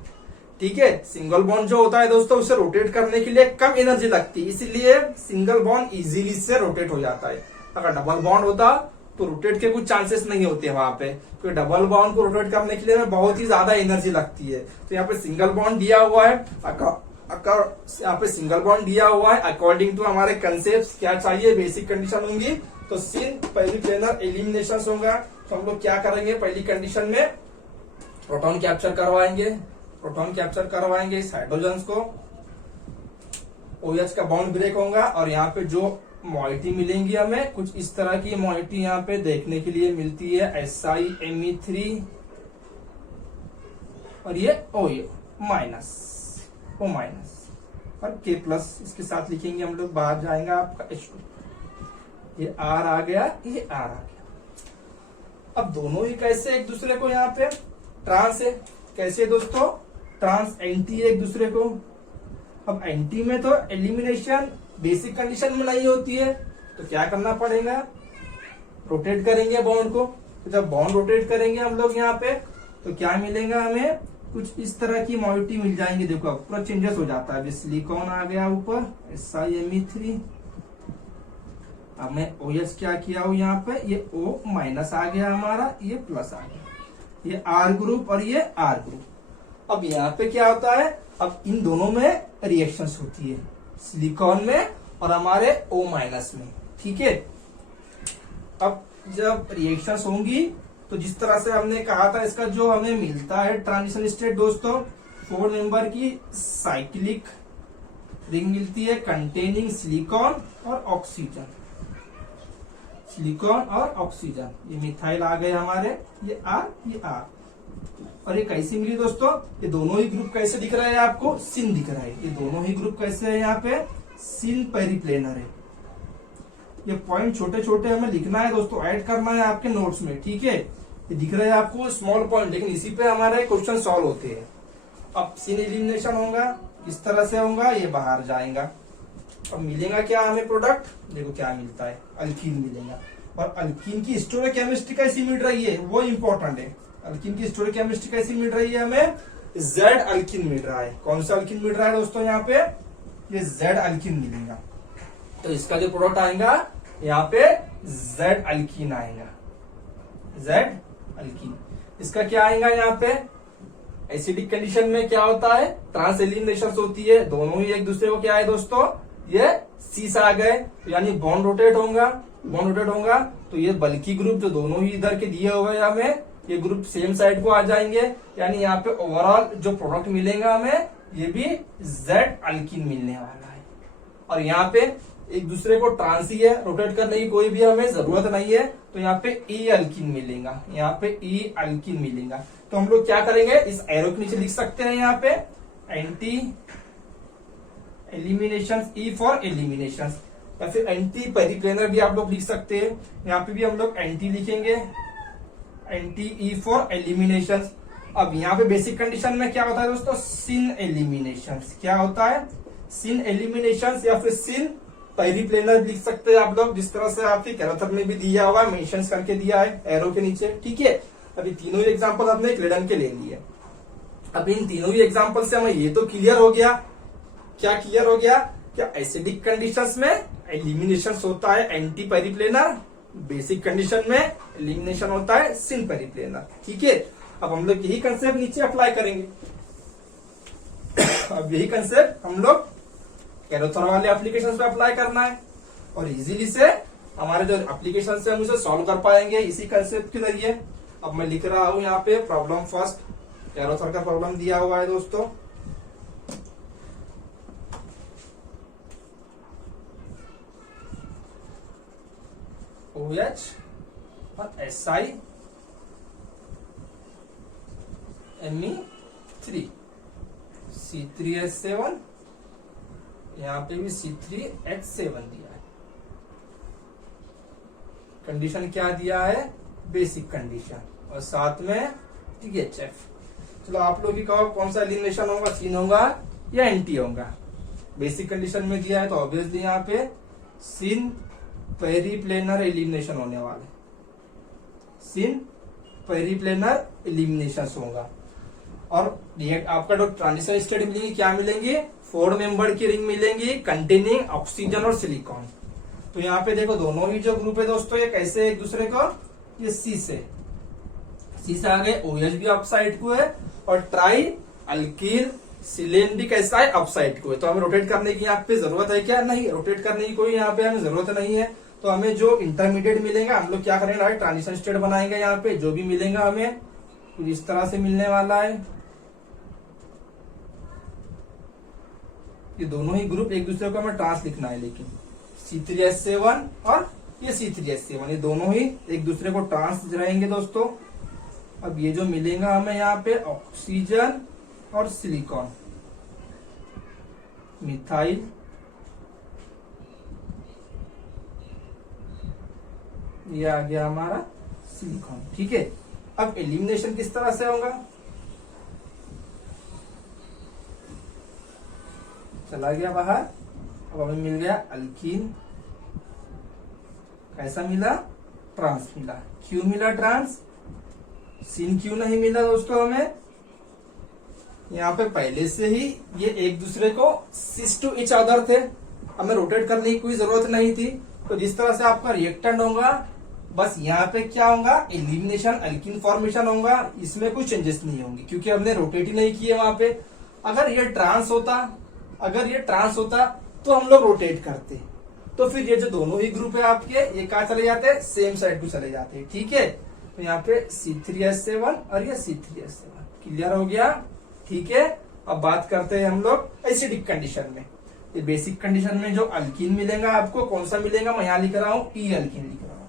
ठीक है, सिंगल बॉन्ड जो होता है दोस्तों उसे रोटेट करने के लिए कम एनर्जी लगती है, इसीलिए सिंगल बॉन्ड इजीली से रोटेट हो जाता है। अगर डबल बॉन्ड होता तो रोटेट के कुछ चांसेस नहीं होते वहां पे, क्योंकि डबल बॉन्ड को रोटेट करने के लिए बहुत ही ज्यादा एनर्जी लगती है। तो यहाँ पे सिंगल बॉन्ड दिया हुआ है, यहाँ पे सिंगल बॉन्ड दिया हुआ है, अकॉर्डिंग टू हमारे कंसेप्ट क्या चाहिए, बेसिक कंडीशन होंगी तो सिन पेरिप्लेनर एलिमिनेशन होगा। तो हम लोग क्या करेंगे, पहली कंडीशन में प्रोटॉन कैप्चर करवाएंगे, प्रोटॉन कैप्चर करवाएंगे इस हाइड्रोजन को, OH का बॉन्ड ब्रेक होगा, और यहाँ पे जो मॉइटी मिलेंगी हमें कुछ इस तरह की मॉइटी यहाँ पे देखने के लिए मिलती है, SiMe3 और ये O माइनस, O माइनस और K प्लस इसके साथ लिखेंगे हम लोग, बाहर जाएगा आपका H2, ये R आ गया, ये R आ गया। अब दोनों ही कैसे एक दूसरे को यहाँ पे ट्रांस है, कैसे दोस्तों, ट्रांस एंटी है एक दूसरे को। अब एंटी में तो एलिमिनेशन बेसिक कंडीशन में नहीं होती है, तो क्या करना पड़ेगा, रोटेट करेंगे बॉन्ड को। तो जब बॉन्ड रोटेट करेंगे हम लोग यहाँ पे तो क्या मिलेगा हमें, कुछ इस तरह की मॉइटी मिल जाएंगी। देखो अब पूरा चेंजेस हो जाता है, सिलिकॉन आ गया ऊपर SiMe3, अब मैं OH क्या किया हूं यहाँ पे, ये O माइनस आ गया हमारा, ये प्लस आ गया, ये R ग्रुप और ये R ग्रुप। अब यहाँ पे क्या होता है, अब इन दोनों में रिएक्शंस होती है, सिलिकॉन में और हमारे O माइनस में। ठीक है, अब जब रिएक्शंस होंगी तो जिस तरह से हमने कहा था, इसका जो हमें मिलता है ट्रांजिशन स्टेट दोस्तों, 4 मेंबर की साइक्लिक रिंग मिलती है कंटेनिंग सिलिकॉन और ऑक्सीजन, सिलिकॉन और ऑक्सीजन। ये मिथाइल आ गए हमारे, ये R, ये R। और ये कैसी मिली दोस्तों, ये दोनों ही ग्रुप कैसे दिख रहा है आपको, सिन दिख रहा है। ये दोनों ही ग्रुप कैसे है यहाँ पे, सिन पेरिप्लेनर है। ये पॉइंट छोटे छोटे हमें लिखना है दोस्तों, ऐड करना है आपके नोट्स में। ठीक है, ये दिख रहा है आपको स्मॉल पॉइंट, लेकिन इसी पे हमारे क्वेश्चन सॉल्व होते हैं। अब सिन एलिमिनेशन होगा, इस तरह से होगा, ये बाहर जाएगा। अब मिलेगा क्या हमें प्रोडक्ट, देखो क्या मिलता है, अल्कीन मिलेगा। और अल्कीन की स्टोइकोकेमिस्ट्री कैसी मिल रही है वो इंपॉर्टेंट है। अल्कीन की स्टोइकोकेमिस्ट्री कैसी मिल रही है, हमें जेड अल्कीन मिल रहा है। कौन सा अल्कीन मिल रहा है दोस्तों, यहाँ पे ये जेड अल्कीन मिलेगा। तो इसका जो प्रोडक्ट आएगा यहाँ पे जेड अल्कीन आएगा, जेड अल्कीन। इसका क्या आएगा यहाँ पे, एसिडिक कंडीशन में क्या होता है, ट्रांस एलिमिनेशन होती है, दोनों ही एक दूसरे को क्या है दोस्तों, ये सीस आ गए, यानी बॉन्ड रोटेट होगा। बॉन्ड रोटेट होगा तो ये बल्कि ग्रुप जो दोनों ही इधर के दिए हुए हमें, ये ग्रुप सेम साइड को आ जाएंगे, यानी यहाँ पे ओवरऑल जो प्रोडक्ट मिलेगा हमें ये भी जेड अल्कीन मिलने वाला है। और यहाँ पे एक दूसरे को ट्रांस ही है, रोटेट करने की कोई भी हमें जरूरत नहीं है, तो यहाँ पे ई अल्कीन मिलेगा, यहाँ पे ई अल्कीन मिलेगा। तो हम लोग क्या करेंगे, इस एरो के नीचे लिख सकते हैं यहाँ पे anti elimination, E for elimination, या फिर एंटी पेरिप्लेनर भी आप लोग लिख सकते हैं। यहाँ पे भी हम लोग एंटी लिखेंगे, एंटी ई फॉर एलिमिनेशन। अब यहाँ पे बेसिक कंडीशन में क्या होता है दोस्तों, सिन एलिमिनेशन। क्या होता है, सिन एलिमिनेशन या फिर सिन पेरिप्लेनर लिख सकते हैं आप लोग, जिस तरह से आपके कैरोथर में भी दिया हुआ है, मेंशन करके दिया है एरो के नीचे। ठीक है, अभी तीनों ही एग्जांपल हमने क्लेडन के ले लिए। अब इन तीनों ही एग्जांपल से हमें ये तो क्लियर हो गया, क्या क्लियर हो गया, क्या एसिडिक कंडीशंस में एलिमिनेशन होता है एंटी पेरिप्लेनर, बेसिक कंडीशन में एलिमिनेशन होता है सिन पेरिप्लेनर। ठीक है, अब हम लोग यही कंसेप्ट नीचे अप्लाई करेंगे। अब यही कंसेप्ट हम लोग कैरोथर वाले एप्लीकेशन पे अप्लाई करना है, और इजीली से हमारे जो एप्लीकेशन से हम उसे सॉल्व कर पाएंगे इसी कंसेप्ट के जरिए। अब मैं लिख रहा हूं यहाँ पे प्रॉब्लम फर्स्ट, कैरोथर का प्रॉब्लम दिया हुआ है दोस्तों। OH और SI Me3 C3H7, यहाँ पे भी C3H7 दिया है। कंडीशन क्या दिया है, बेसिक कंडीशन, और साथ में THF। चलो आप लोग ही कहो कौन सा एलिमिनेशन होगा, सिन होगा या एंटी होगा। बेसिक कंडीशन में दिया है तो ऑब्वियसली यहाँ पे सिन पेरिप्लेनर एलिमिनेशन होने वाले, सिन पेरिप्लेनर एलिमिनेशन होगा। और आपका जो ट्रांजिशन स्टेट मिलेंगी, क्या मिलेंगी, 4 मेंबर की रिंग मिलेंगी कंटेनिंग ऑक्सीजन और सिलिकॉन। तो यहाँ पे देखो दोनों ही जो ग्रुप है दोस्तों, ये कैसे एक दूसरे को, ये सी से आ गए, OH भी अप साइड को है, और ट्राई अल्कील सिलेन भी कैसा है, अप साइड को है। तो हमें रोटेट करने की यहाँ पे जरूरत है क्या, नहीं, रोटेट करने की कोई यहाँ पे हमें जरूरत नहीं है। तो हमें जो इंटरमीडिएट मिलेगा हम लोग क्या करेंगे, डायरेक्ट ट्रांजिशन स्टेट बनाएंगे। यहाँ पे जो भी मिलेगा हमें कुछ इस तरह से मिलने वाला है। ये दोनों ही ग्रुप एक दूसरे को हमें ट्रांस लिखना है, लेकिन C3H7 और ये C3H7 ये दोनों ही एक दूसरे को ट्रांस रहेंगे दोस्तों। अब ये जो मिलेगा हमें यहाँ पे ऑक्सीजन और सिलिकॉन, मिथाइल ये आ गया हमारा सिलिकॉन। ठीक है, अब एलिमिनेशन किस तरह से होगा, चला गया बाहर, अब हमें मिल गया अल्कीन। कैसा मिला, ट्रांस मिला। क्यों मिला ट्रांस, सिन क्यों नहीं मिला दोस्तों हमें, यहाँ पे पहले से ही ये एक दूसरे को सिस टू इच अदर थे, हमें रोटेट करने की कोई जरूरत नहीं थी। तो जिस तरह से आपका रिएक्टेंट होगा, बस यहाँ पे क्या होगा, एलिमिनेशन अल्कीन फॉर्मेशन होगा, इसमें कोई चेंजेस नहीं होंगे क्योंकि हमने रोटेट ही नहीं किए वहां पे। अगर ये ट्रांस होता तो हम लोग रोटेट करते, तो फिर ये जो दोनों ही ग्रुप है आपके, ये कहा चले जाते हैं, सेम साइड को चले जाते हैं। ठीक है, तो यहाँ पे C3H7 और ये C3H7 क्लियर हो गया। ठीक है, अब बात करते हैं हम लोग एसिडिक कंडीशन में। ये बेसिक कंडीशन में जो अल्कीन मिलेगा आपको, कौन सा मिलेगा, मैं यहाँ लिख रहा हूँ ई अल्कीन लिख रहा हूँ,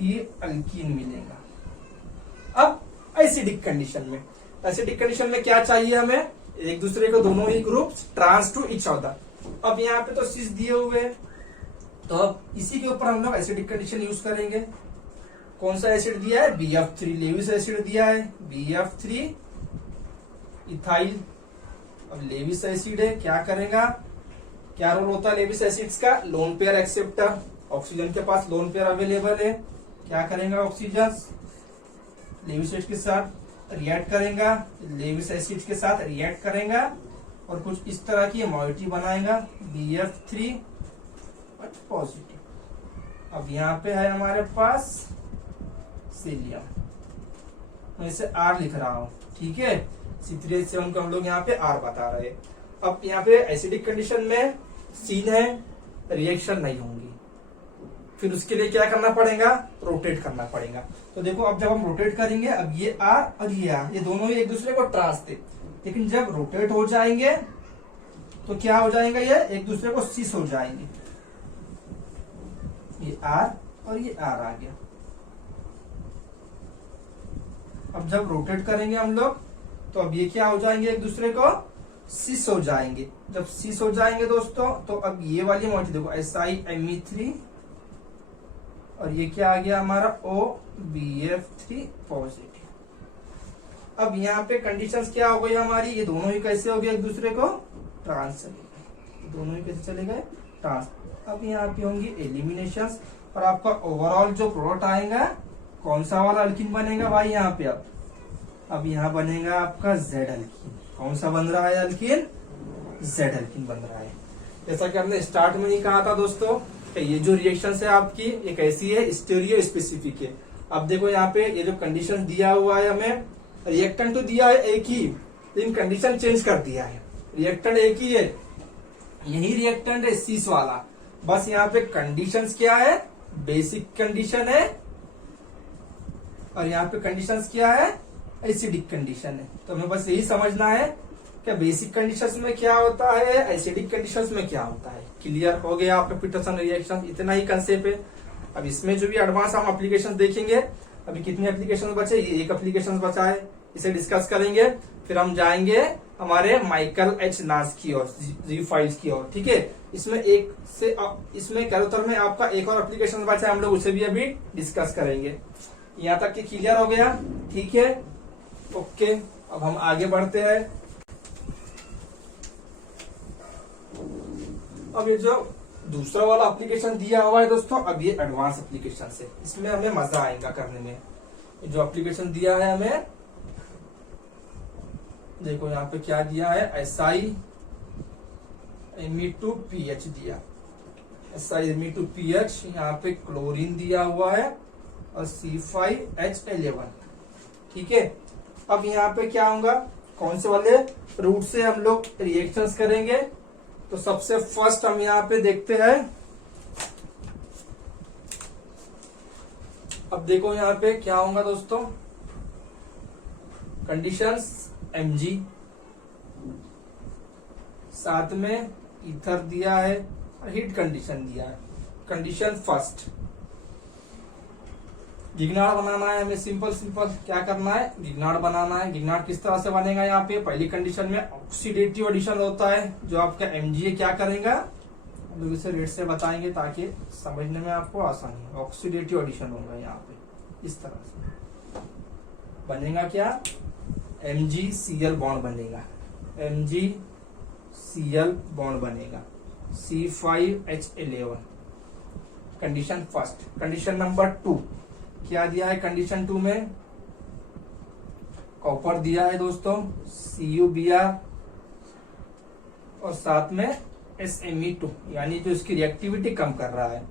ई अल्कीन मिलेगा। अब एसिडिक कंडीशन में क्या चाहिए हमें, एक दूसरे को दोनों ही group trans to each other. अब यहाँ पे तो सिस दिए हुए, तो अब इसी के ऊपर हम लोग एसिडिक कंडीशन यूज करेंगे। कौन सा एसिड दिया है, BF3 लेविस एसिड दिया है, BF3 इथाइल अब लेविस एसिड है, क्या करेगा, क्या रोल होता है लेविस एसिड्स का, लोन पेयर एक्सेप्टर। ऑक्सीजन के पास लोन पेयर अवेलेबल है, क्या करेगा ऑक्सीजन लेविस एसिड के साथ रिएक्ट करेगा, लेविस एसिड के साथ रिएक्ट करेगा और कुछ इस तरह की मॉइटी बनाएगा BF3 पॉजिटिव। अब यहाँ पे है हमारे पास सीलियम, मैं इसे R लिख रहा हूं, ठीक है। C3H7 को हम लोग यहाँ पे R बता रहे हैं। अब यहाँ पे एसिडिक कंडीशन में सीन है, रिएक्शन नहीं होंगी, फिर उसके लिए क्या करना पड़ेगा, रोटेट करना पड़ेगा। तो देखो अब जब हम रोटेट करेंगे, अब ये R और ये R ये दोनों ही एक दूसरे को ट्रांस थे, लेकिन जब रोटेट हो जाएंगे तो क्या हो जाएगा, ये एक दूसरे को सिस हो जाएंगे। ये R और ये R आ गया। अब जब रोटेट करेंगे हम लोग तो अब ये क्या हो जाएंगे, एक दूसरे को सिस हो जाएंगे। जब सिस हो जाएंगे दोस्तों तो अब ये वाली मॉइटी देखो SiMe3 और ये क्या आ गया हमारा OBF3 पॉजिटिव। अब यहाँ पे कंडीशंस क्या हो गई हमारी, ये दोनों ही कैसे हो गए, एक दूसरे को ट्रांस चले गए, दोनों ही कैसे चले गए, ट्रांस। अब यहाँ पे होंगी एलिमिनेशन और आपका ओवरऑल जो प्रोडक्ट आएगा कौन सा वाला अल्किन बनेगा भाई, यहाँ पे अब यहाँ बनेगा आपका Z अल्किन। कौन सा बन रहा है अल्किन, Z अल्किन बन रहा है। जैसा कि हमने स्टार्ट में ही कहा था दोस्तों, ये जो रिएक्शन है आपकी ये कैसी है, स्टीरियो स्पेसिफिक है। अब देखो यहाँ पे ये जो कंडीशन दिया हुआ है, हमें रिएक्टेंट तो दिया है एक ही, लेकिन कंडीशन चेंज कर दिया है। रिएक्टेंट एक ही है, यही रिएक्टेंट है सीस वाला, बस यहाँ पे कंडीशंस क्या है, बेसिक कंडीशन है और यहाँ पे कंडीशंस क्या है, एसिडिक कंडीशन है। तो हमें बस यही समझना है कि बेसिक कंडीशंस में क्या होता है, एसिडिक कंडीशंस में क्या होता है। क्लियर हो गया आपका पीटरसन रिएक्शन, इतना ही कंसेप्ट है। अब इसमें जो भी एडवांस हम एप्लीकेशन देखेंगे, अभी कितने एप्लीकेशन बचे, ये एक एप्लीकेशन बचा है, इसे डिस्कस करेंगे। फिर हम जाएंगे हमारे माइकल एच नास की ओर, जी फाइल्स की ओर, ठीक है। इसमें कैरोथर में आपका एक और एप्लीकेशन बचा है, हम लोग उसे भी अभी डिस्कस करेंगे। यहाँ तक कि क्लियर हो गया, ठीक है, ओके। अब हम आगे बढ़ते हैं। अब ये जो दूसरा वाला एप्लीकेशन दिया हुआ है दोस्तों, अब ये एडवांस एप्लीकेशन है, इसमें हमें मजा आएगा करने में। जो एप्लीकेशन दिया है हमें, देखो यहाँ पे क्या दिया है, SiMe2PH दिया, SiMe2PH, यहाँ पे क्लोरीन दिया हुआ है और C5H11, ठीक है। अब यहाँ पे क्या होगा, कौन से वाले रूट से हम लोग रिएक्शंस करेंगे, तो सबसे फर्स्ट हम यहाँ पे देखते हैं। अब देखो यहाँ पे क्या होगा दोस्तों, कंडीशंस Mg, साथ में ईथर दिया है और हीट कंडीशन दिया है। कंडीशन फर्स्ट, गिगनार्ड बनाना है हमें, सिंपल क्या करना है, गिगनार्ड बनाना है। गिगनार्ड किस तरह से बनेगा, यहाँ पे पहली कंडीशन में ऑक्सीडेटिव एडिशन होता है, जो आपका Mg क्या करेगा, हम लोग इसे रेट से बताएंगे ताकि समझने में आपको आसानी हो। ऑक्सीडेटिव एडिशन होगा यहाँ पे, इस तरह से बनेगा क्या, MgCl बॉन्ड बनेगा, MgCl बॉन्ड बनेगा, C5H11। Condition first. Condition number 2 क्या दिया है, कंडीशन 2 में कॉपर दिया है दोस्तों, CuBr और साथ में SMe2, यानी जो इसकी रिएक्टिविटी कम कर रहा है।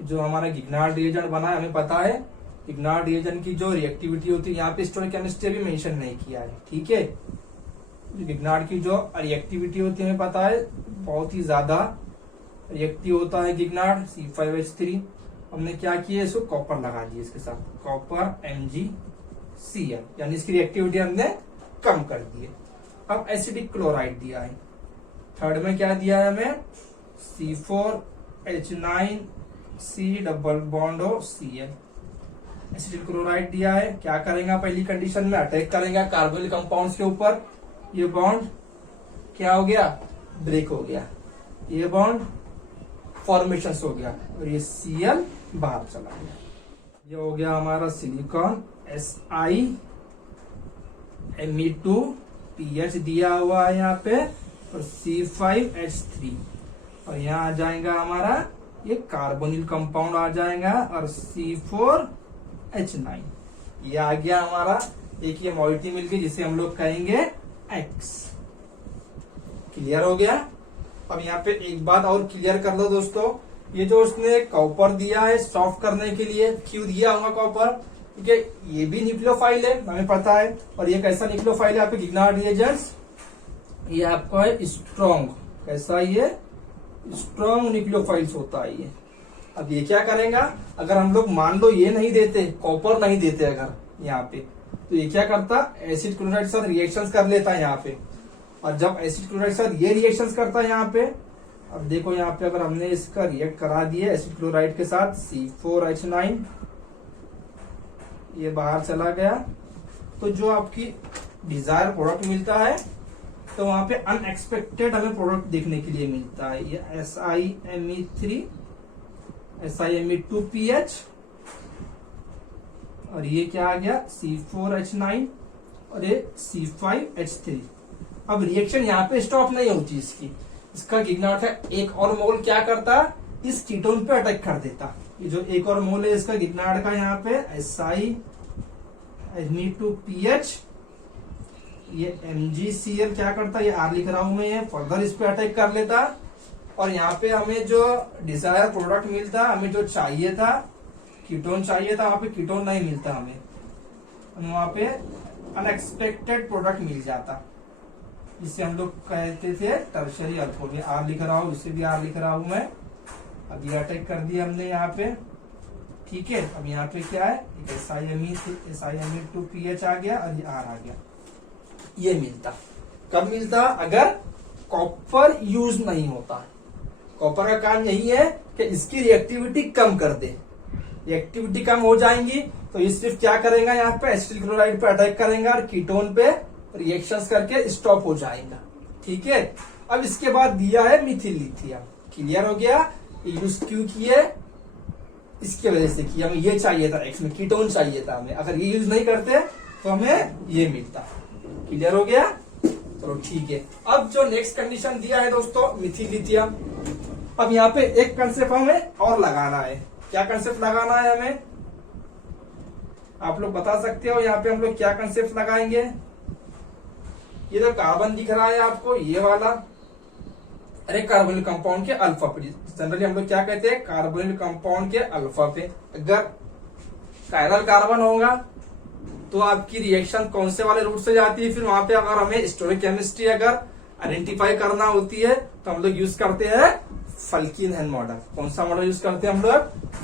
जो हमारा गिगनार्ड रिएजेंट बना है, हमें पता है गिगनार्ड रिएजेंट की जो रिएक्टिविटी होती है, यहाँ पे स्टोइकोकेमिस्ट्री भी मेंशन नहीं किया है, ठीक है। गिगनार्ड की जो रिएक्टिविटी होती है हमें पता है, बहुत ही ज्यादा रिएक्टिव होता है गिगनार्ड, C5H3। हमने क्या किया, इसको कॉपर लगा दिया इसके साथ, कॉपर MgCl, यानी इसकी रिएक्टिविटी हमने कम कर दी है। अब एसिडिक क्लोराइड दिया है, थर्ड में क्या दिया है हमें, C4H9C डबल बॉन्ड हो Cl। एसिडिक क्लोराइड दिया है, क्या करेगा, पहली कंडीशन में अटैक करेगा कार्बोनिल कंपाउंड्स के ऊपर, ये बॉन्ड क्या हो गया, ब्रेक हो गया, ये बॉन्ड फॉर्मेशन हो गया और ये Cl बाहर चला गया। ये हो गया हमारा सिलिकॉन, SiMe2PH दिया हुआ है यहाँ पे, और C5H3 और यहाँ आ जाएगा हमारा ये कार्बोनिल कंपाउंड आ जाएगा और C4H9 ये आ गया हमारा। एक ये मॉइटी मिल गई जिसे हम लोग कहेंगे X। क्लियर हो गया। अब यहाँ पे एक बात और क्लियर कर लो दोस्तों, ये जो उसने कॉपर दिया है सॉफ्ट करने के लिए, क्यों दिया होगा कॉपर? ठीक है, ये भी न्यूक्लियोफाइल है हमें पता है, और ये कैसा न्यूक्लियोफाइल है? आपके गिग्नार्ड रिएजेंट्स ये आपका है स्ट्रॉन्ग। कैसा? ये स्ट्रॉन्ग न्यूक्लियोफाइल्स होता है ये। अब ये क्या करेगा, अगर हम लोग मान लो ये नहीं देते, कॉपर नहीं देते अगर यहाँ पे, तो ये क्या करता, एसिड क्लोराइड के साथ रिएक्शंस कर लेता है यहाँ पे। और जब एसिड क्लोराइड के साथ ये रिएक्शंस करता है यहाँ पे, अब देखो यहाँ पे अगर हमने इसका रिएक्ट करा दिया एसिड क्लोराइड के साथ, C4H9 ये बाहर चला गया, तो जो आपकी डिजायर प्रोडक्ट मिलता है, तो वहां पे अनएक्सपेक्टेड हमें प्रोडक्ट देखने के लिए मिलता है। ये SiMe3 SiMe2PH और ये क्या आ गया C4H9 और ये C5H3। अब रिएक्शन यहाँ पे स्टॉप नहीं होती इसकी, इसका गिग्नार्ड का एक और मोल क्या करता, इस कीटोन पे अटैक कर देता। ये जो एक और मोल है इसका गिग्नार्ड का यहाँ पे SiMe2PH, ये MgCl क्या करता, ये R लिख रहा हूं मैं, ये फर्दर इस पे अटैक कर लेता। और यहाँ पे हमें जो डिजायर प्रोडक्ट मिलता, हमें जो चाहिए था, कीटोन चाहिए था, वहां पे कीटोन नहीं मिलता हमें, वहां पे अनएक्सपेक्टेड प्रोडक्ट मिल जाता, जिसे हम लोग कहते थे टर्शरी अल्कोहल। में R लिख रहा हूं, इसे भी R लिख रहा हूं मैं। अब ये अटैक कर दिया हमने यहाँ पे, ठीक है। अब यहाँ पे क्या है, SiMe2PH आ गया और ये R आ गया। ये मिलता कब मिलता, अगर कॉपर यूज नहीं होता। कॉपर का काम यही है कि इसकी रिएक्टिविटी कम कर दे, रिएक्टिविटी कम हो जाएंगी तो ये सिर्फ क्या करेगा, यहाँ पे एसिटिल क्लोराइड पे अटैक करेगा और कीटोन पे रिएक्शंस करके स्टॉप हो जाएगा, ठीक है। अब इसके बाद दिया है मिथिल लिथियम। क्लियर हो गया, यूज क्यों किए, इसके वजह से किया, हमें ये चाहिए था, एक्स में कीटोन चाहिए था हमें, अगर ये यूज नहीं करते तो हमें ये मिलता। क्लियर हो गया, चलो ठीक है। अब जो नेक्स्ट कंडीशन दिया है दोस्तों मिथिल लिथियम, अब यहाँ पे एक कंसेप्ट हमें और लगाना है। क्या कंसेप्ट लगाना है हमें, आप लोग बता सकते हो? यहाँ पे हम लोग क्या कंसेप्ट लगाएंगे? ये जो कार्बन दिख रहा है आपको, ये वाला, अरे कार्बोनिल कंपाउंड के अल्फा पे, जनरली हम लोग क्या कहते हैं, कार्बोनिल कंपाउंड के अल्फा पे अगर कायरल कार्बन होगा तो आपकी रिएक्शन कौन से वाले रूट से जाती है, फिर वहां पे अगर हमें स्टोइकोकेमिस्ट्री अगर आइडेंटिफाई करना होती है तो हम लोग यूज करते हैं फल्किन-हन मॉडल। कौन सा मॉडल यूज करते हैं हम लोग,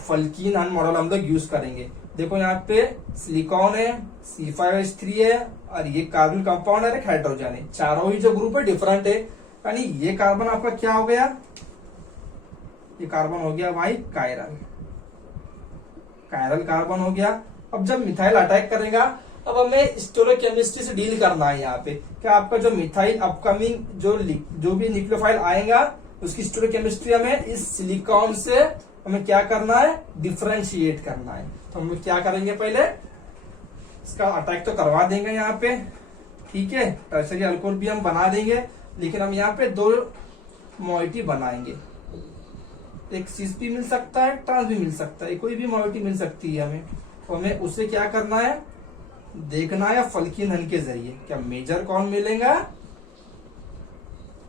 फल्किन-हन मॉडल हम लोग यूज करेंगे। देखो यहाँ पे सिलिकॉन है, C5H3 है और ये कार्बन कंपाउंड है, एक हाइड्रोजन है, चारों ही जो ग्रुप है डिफरेंट है, यानी ये कार्बन आपका क्या हो गया, ये कार्बन हो गया भाई कायरल, कायरल कार्बन हो गया। अब जब मिथाइल अटैक करेगा, अब हमें स्टोइकोकेमिस्ट्री से डील करना है यहाँ पे, क्या आपका जो मिथाइल अपकमिंग जो भी न्यूक्लियोफाइल आएगा उसकी स्टोइकोकेमिस्ट्री हमें इस सिलिकॉन से हमें क्या करना है, डिफरेंशिएट करना है। तो हम लोग क्या करेंगे, पहले इसका अटैक तो करवा देंगे यहाँ पे, ठीक है, टर्शरी अल्कोहल भी हम बना देंगे, लेकिन हम यहाँ पे दो मॉइटी बनाएंगे, एक सिस भी मिल सकता है, ट्रांस भी मिल सकता है, कोई भी मॉइटी मिल सकती है हमें। तो हमें उसे क्या करना है, देखना है फल्किन-हन के जरिए क्या मेजर कौन मिलेगा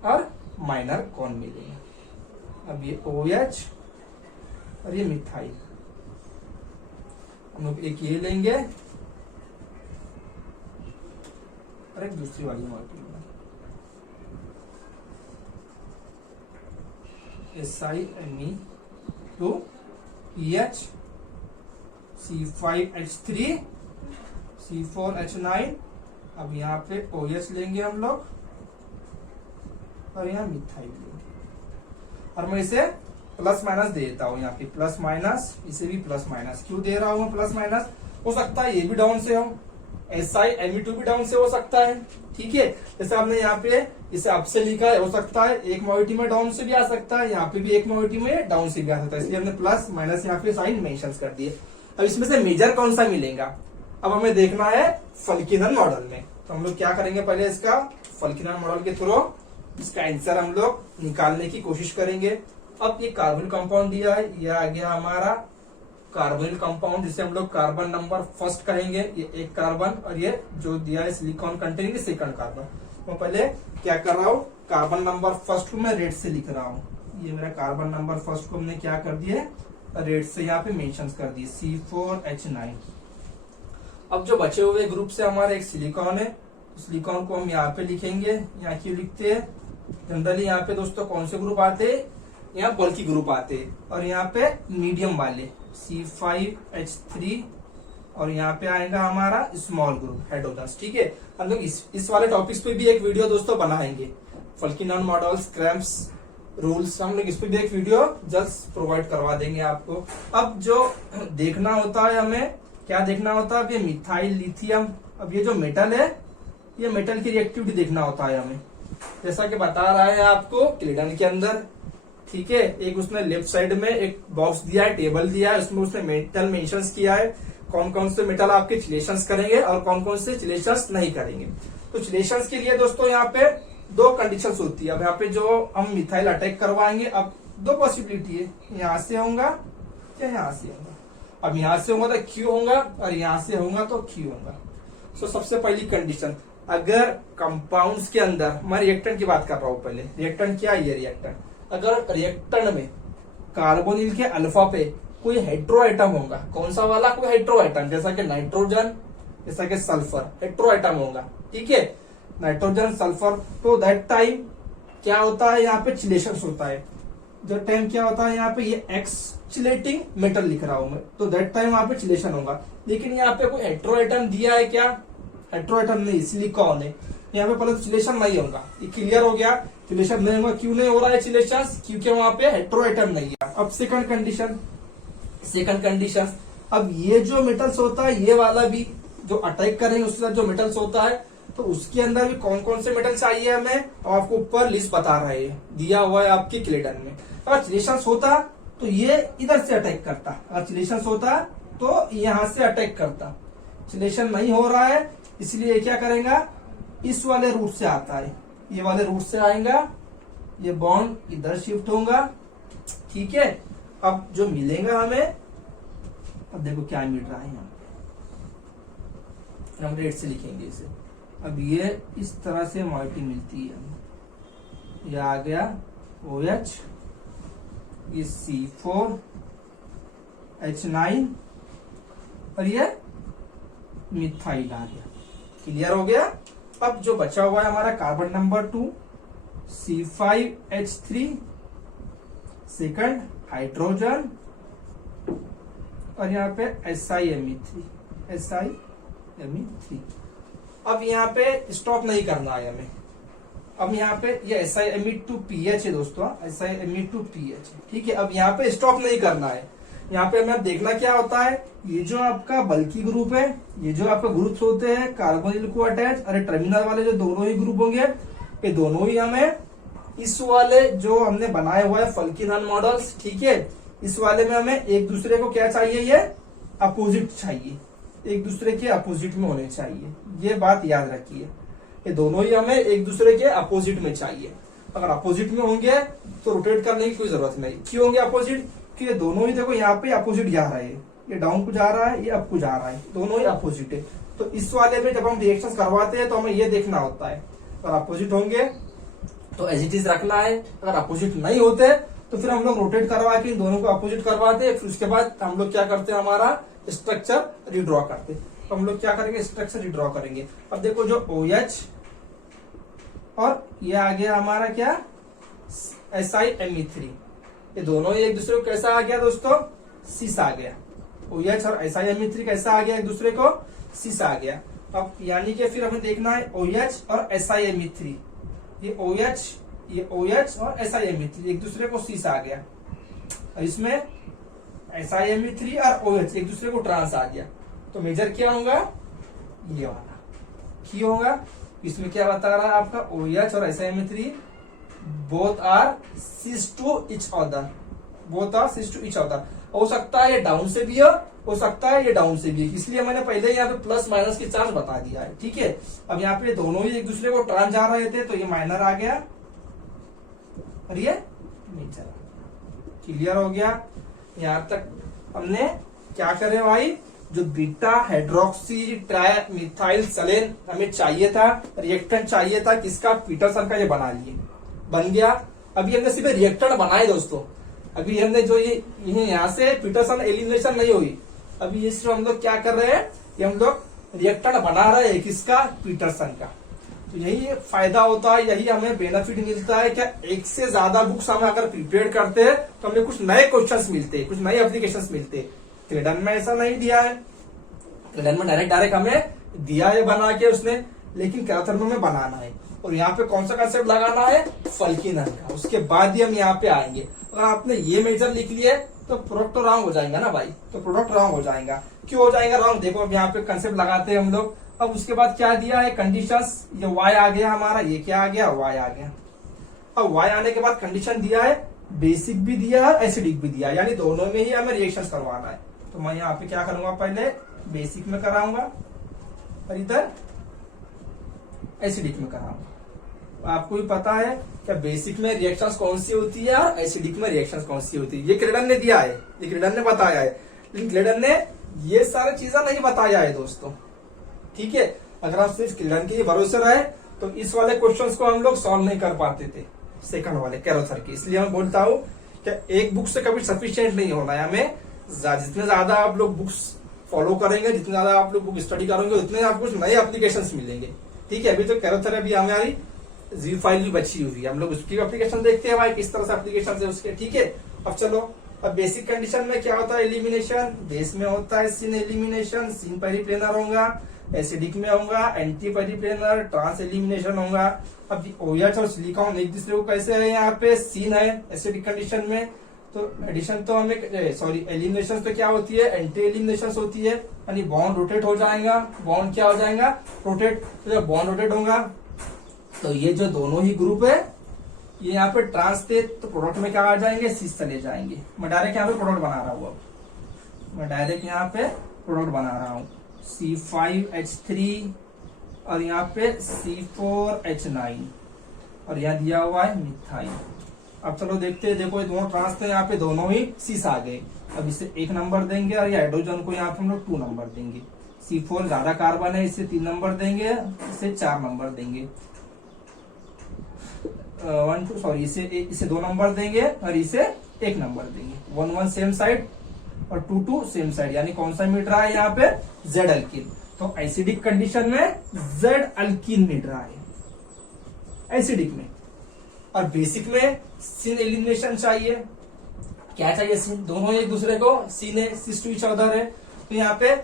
और माइनर कौन मिलेगा। अब ये OH और ये मिथाइल, हम लोग एक ये लेंगे और एक दूसरी वाली मॉलिक्यूल SiMe2PH C5H3 C4H9। अब यहाँ पे OH लेंगे हम लोग और यहाँ मिथाइल लेंगे, और मैं इसे प्लस माइनस दे देता हूँ, यहाँ पे प्लस माइनस, इसे भी प्लस माइनस। क्यों दे रहा हूँ प्लस माइनस, हो सकता है ये भी डाउन से हो, SiMe2 भी डाउन से हो सकता है, ठीक है। जैसे हमने यहाँ पे इसे अप से लिखा है, हो सकता है एक मॉइटी में डाउन से भी आ सकता है, यहाँ पे भी एक मॉइटी में डाउन से भी आ सकता है, इसलिए हमने प्लस माइनस यहाँ पे साइन मेंशन कर दिए। अब इसमें से मेजर कौन सा मिलेगा, अब हमें देखना है फल्किन-हन मॉडल में। तो हम लोग क्या करेंगे, पहले इसका फल्किन-हन मॉडल के थ्रू इसका आंसर हम लोग निकालने की कोशिश करेंगे। अब ये कार्बन कंपाउंड दिया है, ये आ गया हमारा कार्बोनिल कंपाउंड, जिसे हम लोग कार्बन नंबर फर्स्ट कहेंगे। ये एक कार्बन, और ये जो दिया है सिलिकॉन कंटेनिंग सेकंड कार्बन। तो पहले क्या कर रहा हूँ, कार्बन नंबर फर्स्ट को मैं रेड से लिख रहा हूँ। ये मेरा कार्बन नंबर फर्स्ट को हमने क्या कर दिया, रेड से यहाँ पे मेंशन कर दिए, C4H9। अब जो बचे हुए ग्रुप से हमारा एक सिलिकॉन है, सिलिकॉन को हम यहाँ पे लिखेंगे। यहाँ क्यों लिखते हैं, जनरली यहाँ पे दोस्तों कौन से ग्रुप आते हैं, यहाँ बल्कि ग्रुप आते हैं, और यहाँ पे मीडियम वाले C5H3, और यहाँ पे आएगा हमारा स्मॉल ग्रुप हाइड्रोजन। ठीक है, हम लोग इस वाले टॉपिक्स पे भी एक वीडियो दोस्तों बनाएंगे, फल्किनॉन मॉडल्स, क्रैम्प्स, रूल्स, हम लोग इस पे भी एक वीडियो जल्द प्रोवाइड करवा देंगे आपको। अब जो देखना होता है हमें, क्या देखना होता है, ये मिथाइल लिथियम, अब ये जो मेटल है, ये मेटल की रिएक्टिविटी देखना होता है हमें, जैसा कि बता रहा है आपको क्लेडन के अंदर। ठीक है, एक उसने लेफ्ट साइड में एक बॉक्स दिया है, टेबल दिया है, उसमें उसने मेटल मेंशंस किया है, कौन कौन से मेटल आपके चिलेशंस करेंगे और कौन कौन से चिलेशंस नहीं करेंगे। तो चिलेशंस के लिए दोस्तों यहाँ पे दो कंडीशंस होती है। अब यहाँ पे जो हम मिथाइल अटैक करवाएंगे, अब दो पॉसिबिलिटी है, यहाँ से होगा या यहाँ से होगा। अब यहाँ से होगा तो क्यू होगा, और यहाँ से होगा तो क्यू होगा। सो सबसे पहली कंडीशन, अगर कंपाउंड्स के अंदर, मैं रिएक्टेंट की बात कर रहा हूँ पहले, रिएक्टेंट क्या है, ये रिएक्टेंट, अगर रिएक्टेंट में कार्बोनिल के अल्फा पे कोई हेट्रो आइटम होगा, कौन सा वाला, कोई हेट्रो आइटम, जैसा कि नाइट्रोजन, जैसा कि सल्फर, हेट्रो आइटम होगा। ठीक है, नाइट्रोजन, सल्फर, तो दैट टाइम क्या होता है, यहाँ पे चिलेशंस होता है। जो टाइम क्या होता है, यहाँ पे ये एक्सचिलेटिंग मेटल लिख रहा हूं मैं, तो दैट टाइम यहाँ पे चिलेशन होगा। लेकिन यहाँ पे कोई हेट्रो आइटम दिया है क्या, हेट्रो आइटम नहीं, सिलिकॉन है, यहाँ पे पहले तो चिलेशन नहीं होगा। ये क्लियर हो गया, चिलेशन नहीं होगा। क्यों नहीं हो रहा है चिलेशन, क्योंकि वहां पे हेट्रो आइटम नहीं है। अब सेकंड कंडीशन, अब ये जो मेटल्स होता है, ये वाला भी जो अटैक करेंगे उसके साथ जो मेटल्स होता है, तो उसके अंदर भी कौन कौन से मेटल चाहिए हमें, और आपको ऊपर लिस्ट बता रहे हैं, दिया हुआ है आपकी क्लेडन में। अगर चिलेशंस होता तो ये इधर से अटैक करता, अगर चिलेशंस होता तो यहां से अटैक करता। चिलेशन नहीं हो रहा है, इसलिए क्या करेगा, इस वाले रूट से आता है, ये वाले रूट से आएगा, ये बॉन्ड इधर शिफ्ट होगा। ठीक है, अब जो मिलेगा हमें, अब देखो क्या मिल रहा है, यहाँ हम रेड से लिखेंगे इसे। अब ये इस तरह से मॉइटी मिलती है, ये आ गया OH, ये C4H9, और ये मिथाइल आ गया। क्लियर हो गया। अब जो बचा हुआ है हमारा carbon number 2, C5H3, second hydrogen, और यहाँ पे SiMe3। अब यहाँ पे स्टॉप नहीं करना है हमें। अब यहाँ पे ये SiMe2PH है दोस्तों, SiMe2PH। ठीक है, अब यहाँ पे स्टॉप नहीं करना है। यहाँ पे हमें देखना क्या होता है, ये जो आपका बल्कि ग्रुप है, ये जो आपका ग्रुप्स होते हैं कार्बोनिल को अटैच, अरे टर्मिनल वाले जो दोनों ही ग्रुप होंगे, ये दोनों ही हमें इस वाले जो हमने बनाए हुआ है फल्किनॉन मॉडल्स, ठीक है, इस वाले में हमें एक दूसरे को क्या चाहिए, ये अपोजिट चाहिए, एक दूसरे के अपोजिट में होने चाहिए। ये बात याद रखिए, ये दोनों ही हमें एक दूसरे के अपोजिट में चाहिए। अगर अपोजिट में होंगे तो रोटेट करने की कोई जरूरत नहीं। क्यों होंगे अपोजिट, कि ये दोनों ही देखो यहाँ पे अपोजिट जा रहा है, ये डाउन को जा रहा है, ये अप को जा रहा है, दोनों ही अपोजिट है। तो इस वाले में जब हम रिएक्शन करवाते हैं तो हमें ये देखना होता है, अगर अपोजिट होंगे तो एज इट इज रखना है, अगर अपोजिट नहीं होते तो फिर हम लोग रोटेट करवा के इन दोनों को अपोजिट करवाते हैं। फिर उसके बाद हम लोग क्या करते हैं, हमारा स्ट्रक्चर रिड्रॉ करते हैं। तो हम लोग क्या करेंगे, स्ट्रक्चर रिड्रॉ करेंगे। अब देखो जो OH और ये आ गया हमारा क्या SiMe3, ये दोनों ही एक दूसरे को कैसा आ गया दोस्तों, सिस आ गया। OH और SiMe3 कैसा आ गया, एक दूसरे को सिस आ गया। अब यानी कि फिर हमें देखना है OH और SiMe3, ये OH और SiMe3 एक दूसरे को सिस आ गया, और इसमें SiMe3 और OH एक दूसरे को ट्रांस आ गया। तो मेजर क्या होगा, ये वाला की होगा। इसमें क्या बता रहा है आपका, OH और SiMe3 both are cis to each other, both are cis to each other. हो सकता है ये डाउन से भी हो सकता है ये डाउन से भी है, इसलिए मैंने पहले यहाँ पे प्लस माइनस की चार्ज बता दिया है। ठीक है, अब यहाँ पे दोनों ही एक दूसरे को ट्रांस जा रहे थे, तो ये माइनर आ गया और ये नहीं चला। क्लियर हो गया? यहाँ तक हमने क्या करे भाई, जो बीटा हाइड्रोक्सी ट्राई मिथाइल सेलेन हमें चाहिए था, रिएक्टेंट चाहिए था किसका, पीटरसन का, ये बना लिए, बन गया। अभी हमने सिर्फ रिएक्टेंट बनाए दोस्तों, अभी हमने जो ये यहाँ से पीटरसन एलिमिनेशन नहीं हुई, अभी ये सिर्फ हम लोग क्या कर रहे हैं, ये हम लोग रिएक्टेंट बना रहे हैं किसका, पीटरसन का। तो यही फायदा होता है, यही हमें बेनिफिट मिलता है। क्या एक से ज्यादा बुक्स हमें अगर प्रिपेयर करते हैं तो हमें कुछ नए क्वेश्चंस मिलते हैं, कुछ नए एप्लीकेशंस मिलते हैं। क्रेडन में ऐसा नहीं दिया है, क्रेडन में डायरेक्ट हमें दिया है बना के उसने, लेकिन कैराथर्मो में बनाना है। और यहाँ पे कौन सा कंसेप्ट लगाना है, फल्किनन का, उसके बाद ही हम यहाँ पे आएंगे। अगर आपने ये मेजर लिख लिया तो प्रोडक्ट तो रॉन्ग हो जाएगा ना भाई, तो प्रोडक्ट रॉन्ग हो जाएगा। क्यों हो जाएगा रॉन्ग, देखो अब यहाँ पे कंसेप्ट लगाते हैं हम लोग। अब उसके बाद क्या दिया है, कंडीशंस, ये y आ गया हमारा, ये क्या आ गया, y आ गया। अब y आने के बाद कंडीशन दिया है, बेसिक भी दिया है, एसिडिक भी दिया है, यानी दोनों में ही हमें रिएक्शंस करवाना है। तो मैं यहाँ पे क्या करूंगा, पहले बेसिक में कराऊंगा और इधर एसिडिक में कराऊंगा। आपको भी पता है क्या बेसिक में रिएक्शंस कौन सी होती है और एसिडिक में रिएक्शंस कौन सी होती है, ये क्रेडन ने दिया है, ये क्रेडन ने बताया है, लेकिन क्रेडन ने ये सारी चीजें नहीं बताया है दोस्तों। ठीक है, अगर आप सिर्फ क्रेडन के भरोसे रहे तो इस वाले क्वेश्चंस को हम लोग सॉल्व नहीं कर पाते थे, सेकंड वाले कैरोथर के। इसलिए मैं बोलता हूँ कि एक बुक से कभी सफिशिएंट नहीं होना है हमें। जितने ज्यादा आप लोग बुक्स फॉलो करेंगे, जितने ज्यादा आप लोग बुक स्टडी करेंगे, उतने आपको कुछ नए एप्लीकेशंस मिलेंगे। ठीक है, अभी तो कैरोथर अभी हमारी जी फाइल भी बची हुई है, हम लोग उसकी एप्लीकेशन देखते हैं भाई, किस तरह से एप्लीकेशन है उसके। ठीक है, अब चलो, अब बेसिक कंडीशन में क्या होता है, एलिमिनेशन। बेस में होता है सिन एलिमिनेशन, सिन पेरिप्लेनर होगा, एसिडिक में होगा एंटी पेरिप्लेनर, ट्रांस एलिमिनेशन होगा। अब OH और सिलिकॉन एक दूसरे को कैसे है, यहाँ पे सीन है एसिडिक कंडीशन में, तो एडिशन तो हमें सॉरी एलिमिनेशन तो क्या होती है, एंटी एलिमिनेशन होती है, यानी बॉन्ड रोटेट हो जाएगा, बॉन्ड क्या हो जाएगा, रोटेट। तो जब बॉन्ड रोटेट होगा तो ये जो दोनों ही ग्रुप है ये यहाँ पे ट्रांस थे, तो प्रोडक्ट में क्या आ जाएंगे, सिस चले जाएंगे। मैं डायरेक्ट यहाँ पे प्रोडक्ट बना रहा हूँ, अब मैं डायरेक्ट यहाँ पे प्रोडक्ट बना रहा हूँ, C5H3 और यहाँ पे C4H9 और यहाँ दिया हुआ है मिथाइल। अब चलो देखते हैं, देखो ये दोनों ट्रांस थे, यहाँ पे दोनों ही सिस आ गए। अब इसे 1 नंबर देंगे और ये हाइड्रोजन को यहाँ पे हम लोग 2 नंबर देंगे। C4 ज्यादा कार्बन है, इसे 3 नंबर देंगे, इसे 4 नंबर देंगे। 1 2 सॉरी इसे 2 नंबर देंगे और इसे 1 नंबर देंगे। 1 1 सेम साइड और 2 2 सेम साइड, यानी कौन सा मिल रहा है यहाँ पे, Z अल्किन। तो एसिडिक कंडीशन में Z अल्किन मिल रहा है एसिडिक में, और बेसिक में सिन एलिमिनेशन चाहिए। क्या चाहिए, सिन, दोनों एक दूसरे को, सिन है, सिस टू ईच अदर है, तो यहाँ पे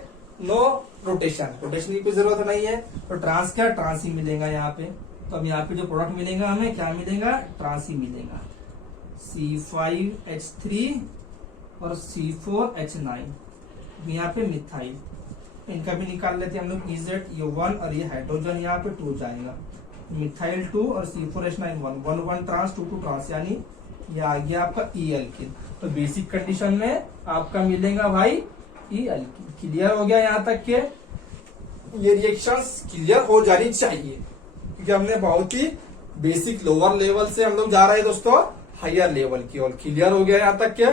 नो रोटेशन, रोटेशन की कोई जरूरत नहीं है, तो ट्रांस क्या, ट्रांस ही मिलेगा यहाँ पे। तो अब यहाँ पे जो प्रोडक्ट मिलेगा हमें क्या मिलेगा, ट्रांस ही मिलेगा, C5H3 और C4H9, यहाँ पे मिथाइल। इनका भी निकाल लेते हैं हम लोग, EZ ये 1 और ये हाइड्रोजन यहाँ पे 2 जाएगा, मिथाइल 2 और C4H9 1 1 1 ट्रांस 2 2 ट्रांस, यानी ये आ गया आपका E अल्किन। तो बेसिक कंडीशन में आपका मिलेगा भाई E अल्किन। क्लियर हो गया यहाँ तक के, ये रिएक्शंस क्लियर हो जानी चाहिए, क्योंकि हमने बहुत ही बेसिक लोअर लेवल से हम लोग जा रहे हैं दोस्तों हायर लेवल की। और क्लियर हो गया यहाँ तक के,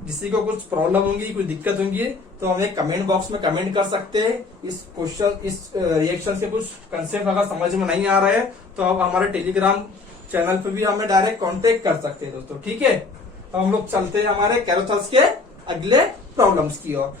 किसी को कुछ प्रॉब्लम होंगी, कुछ दिक्कत होंगी तो हमें कमेंट बॉक्स में कमेंट कर सकते हैं। इस क्वेश्चन, इस रिएक्शन से कुछ कंसेप्ट अगर समझ में नहीं आ रहा है तो आप हमारे टेलीग्राम चैनल पे भी हमें डायरेक्ट कांटेक्ट कर सकते हैं दोस्तों। ठीक है, अब हम लोग चलते हैं हमारे कैरोथर्स के अगले प्रॉब्लम्स की ओर।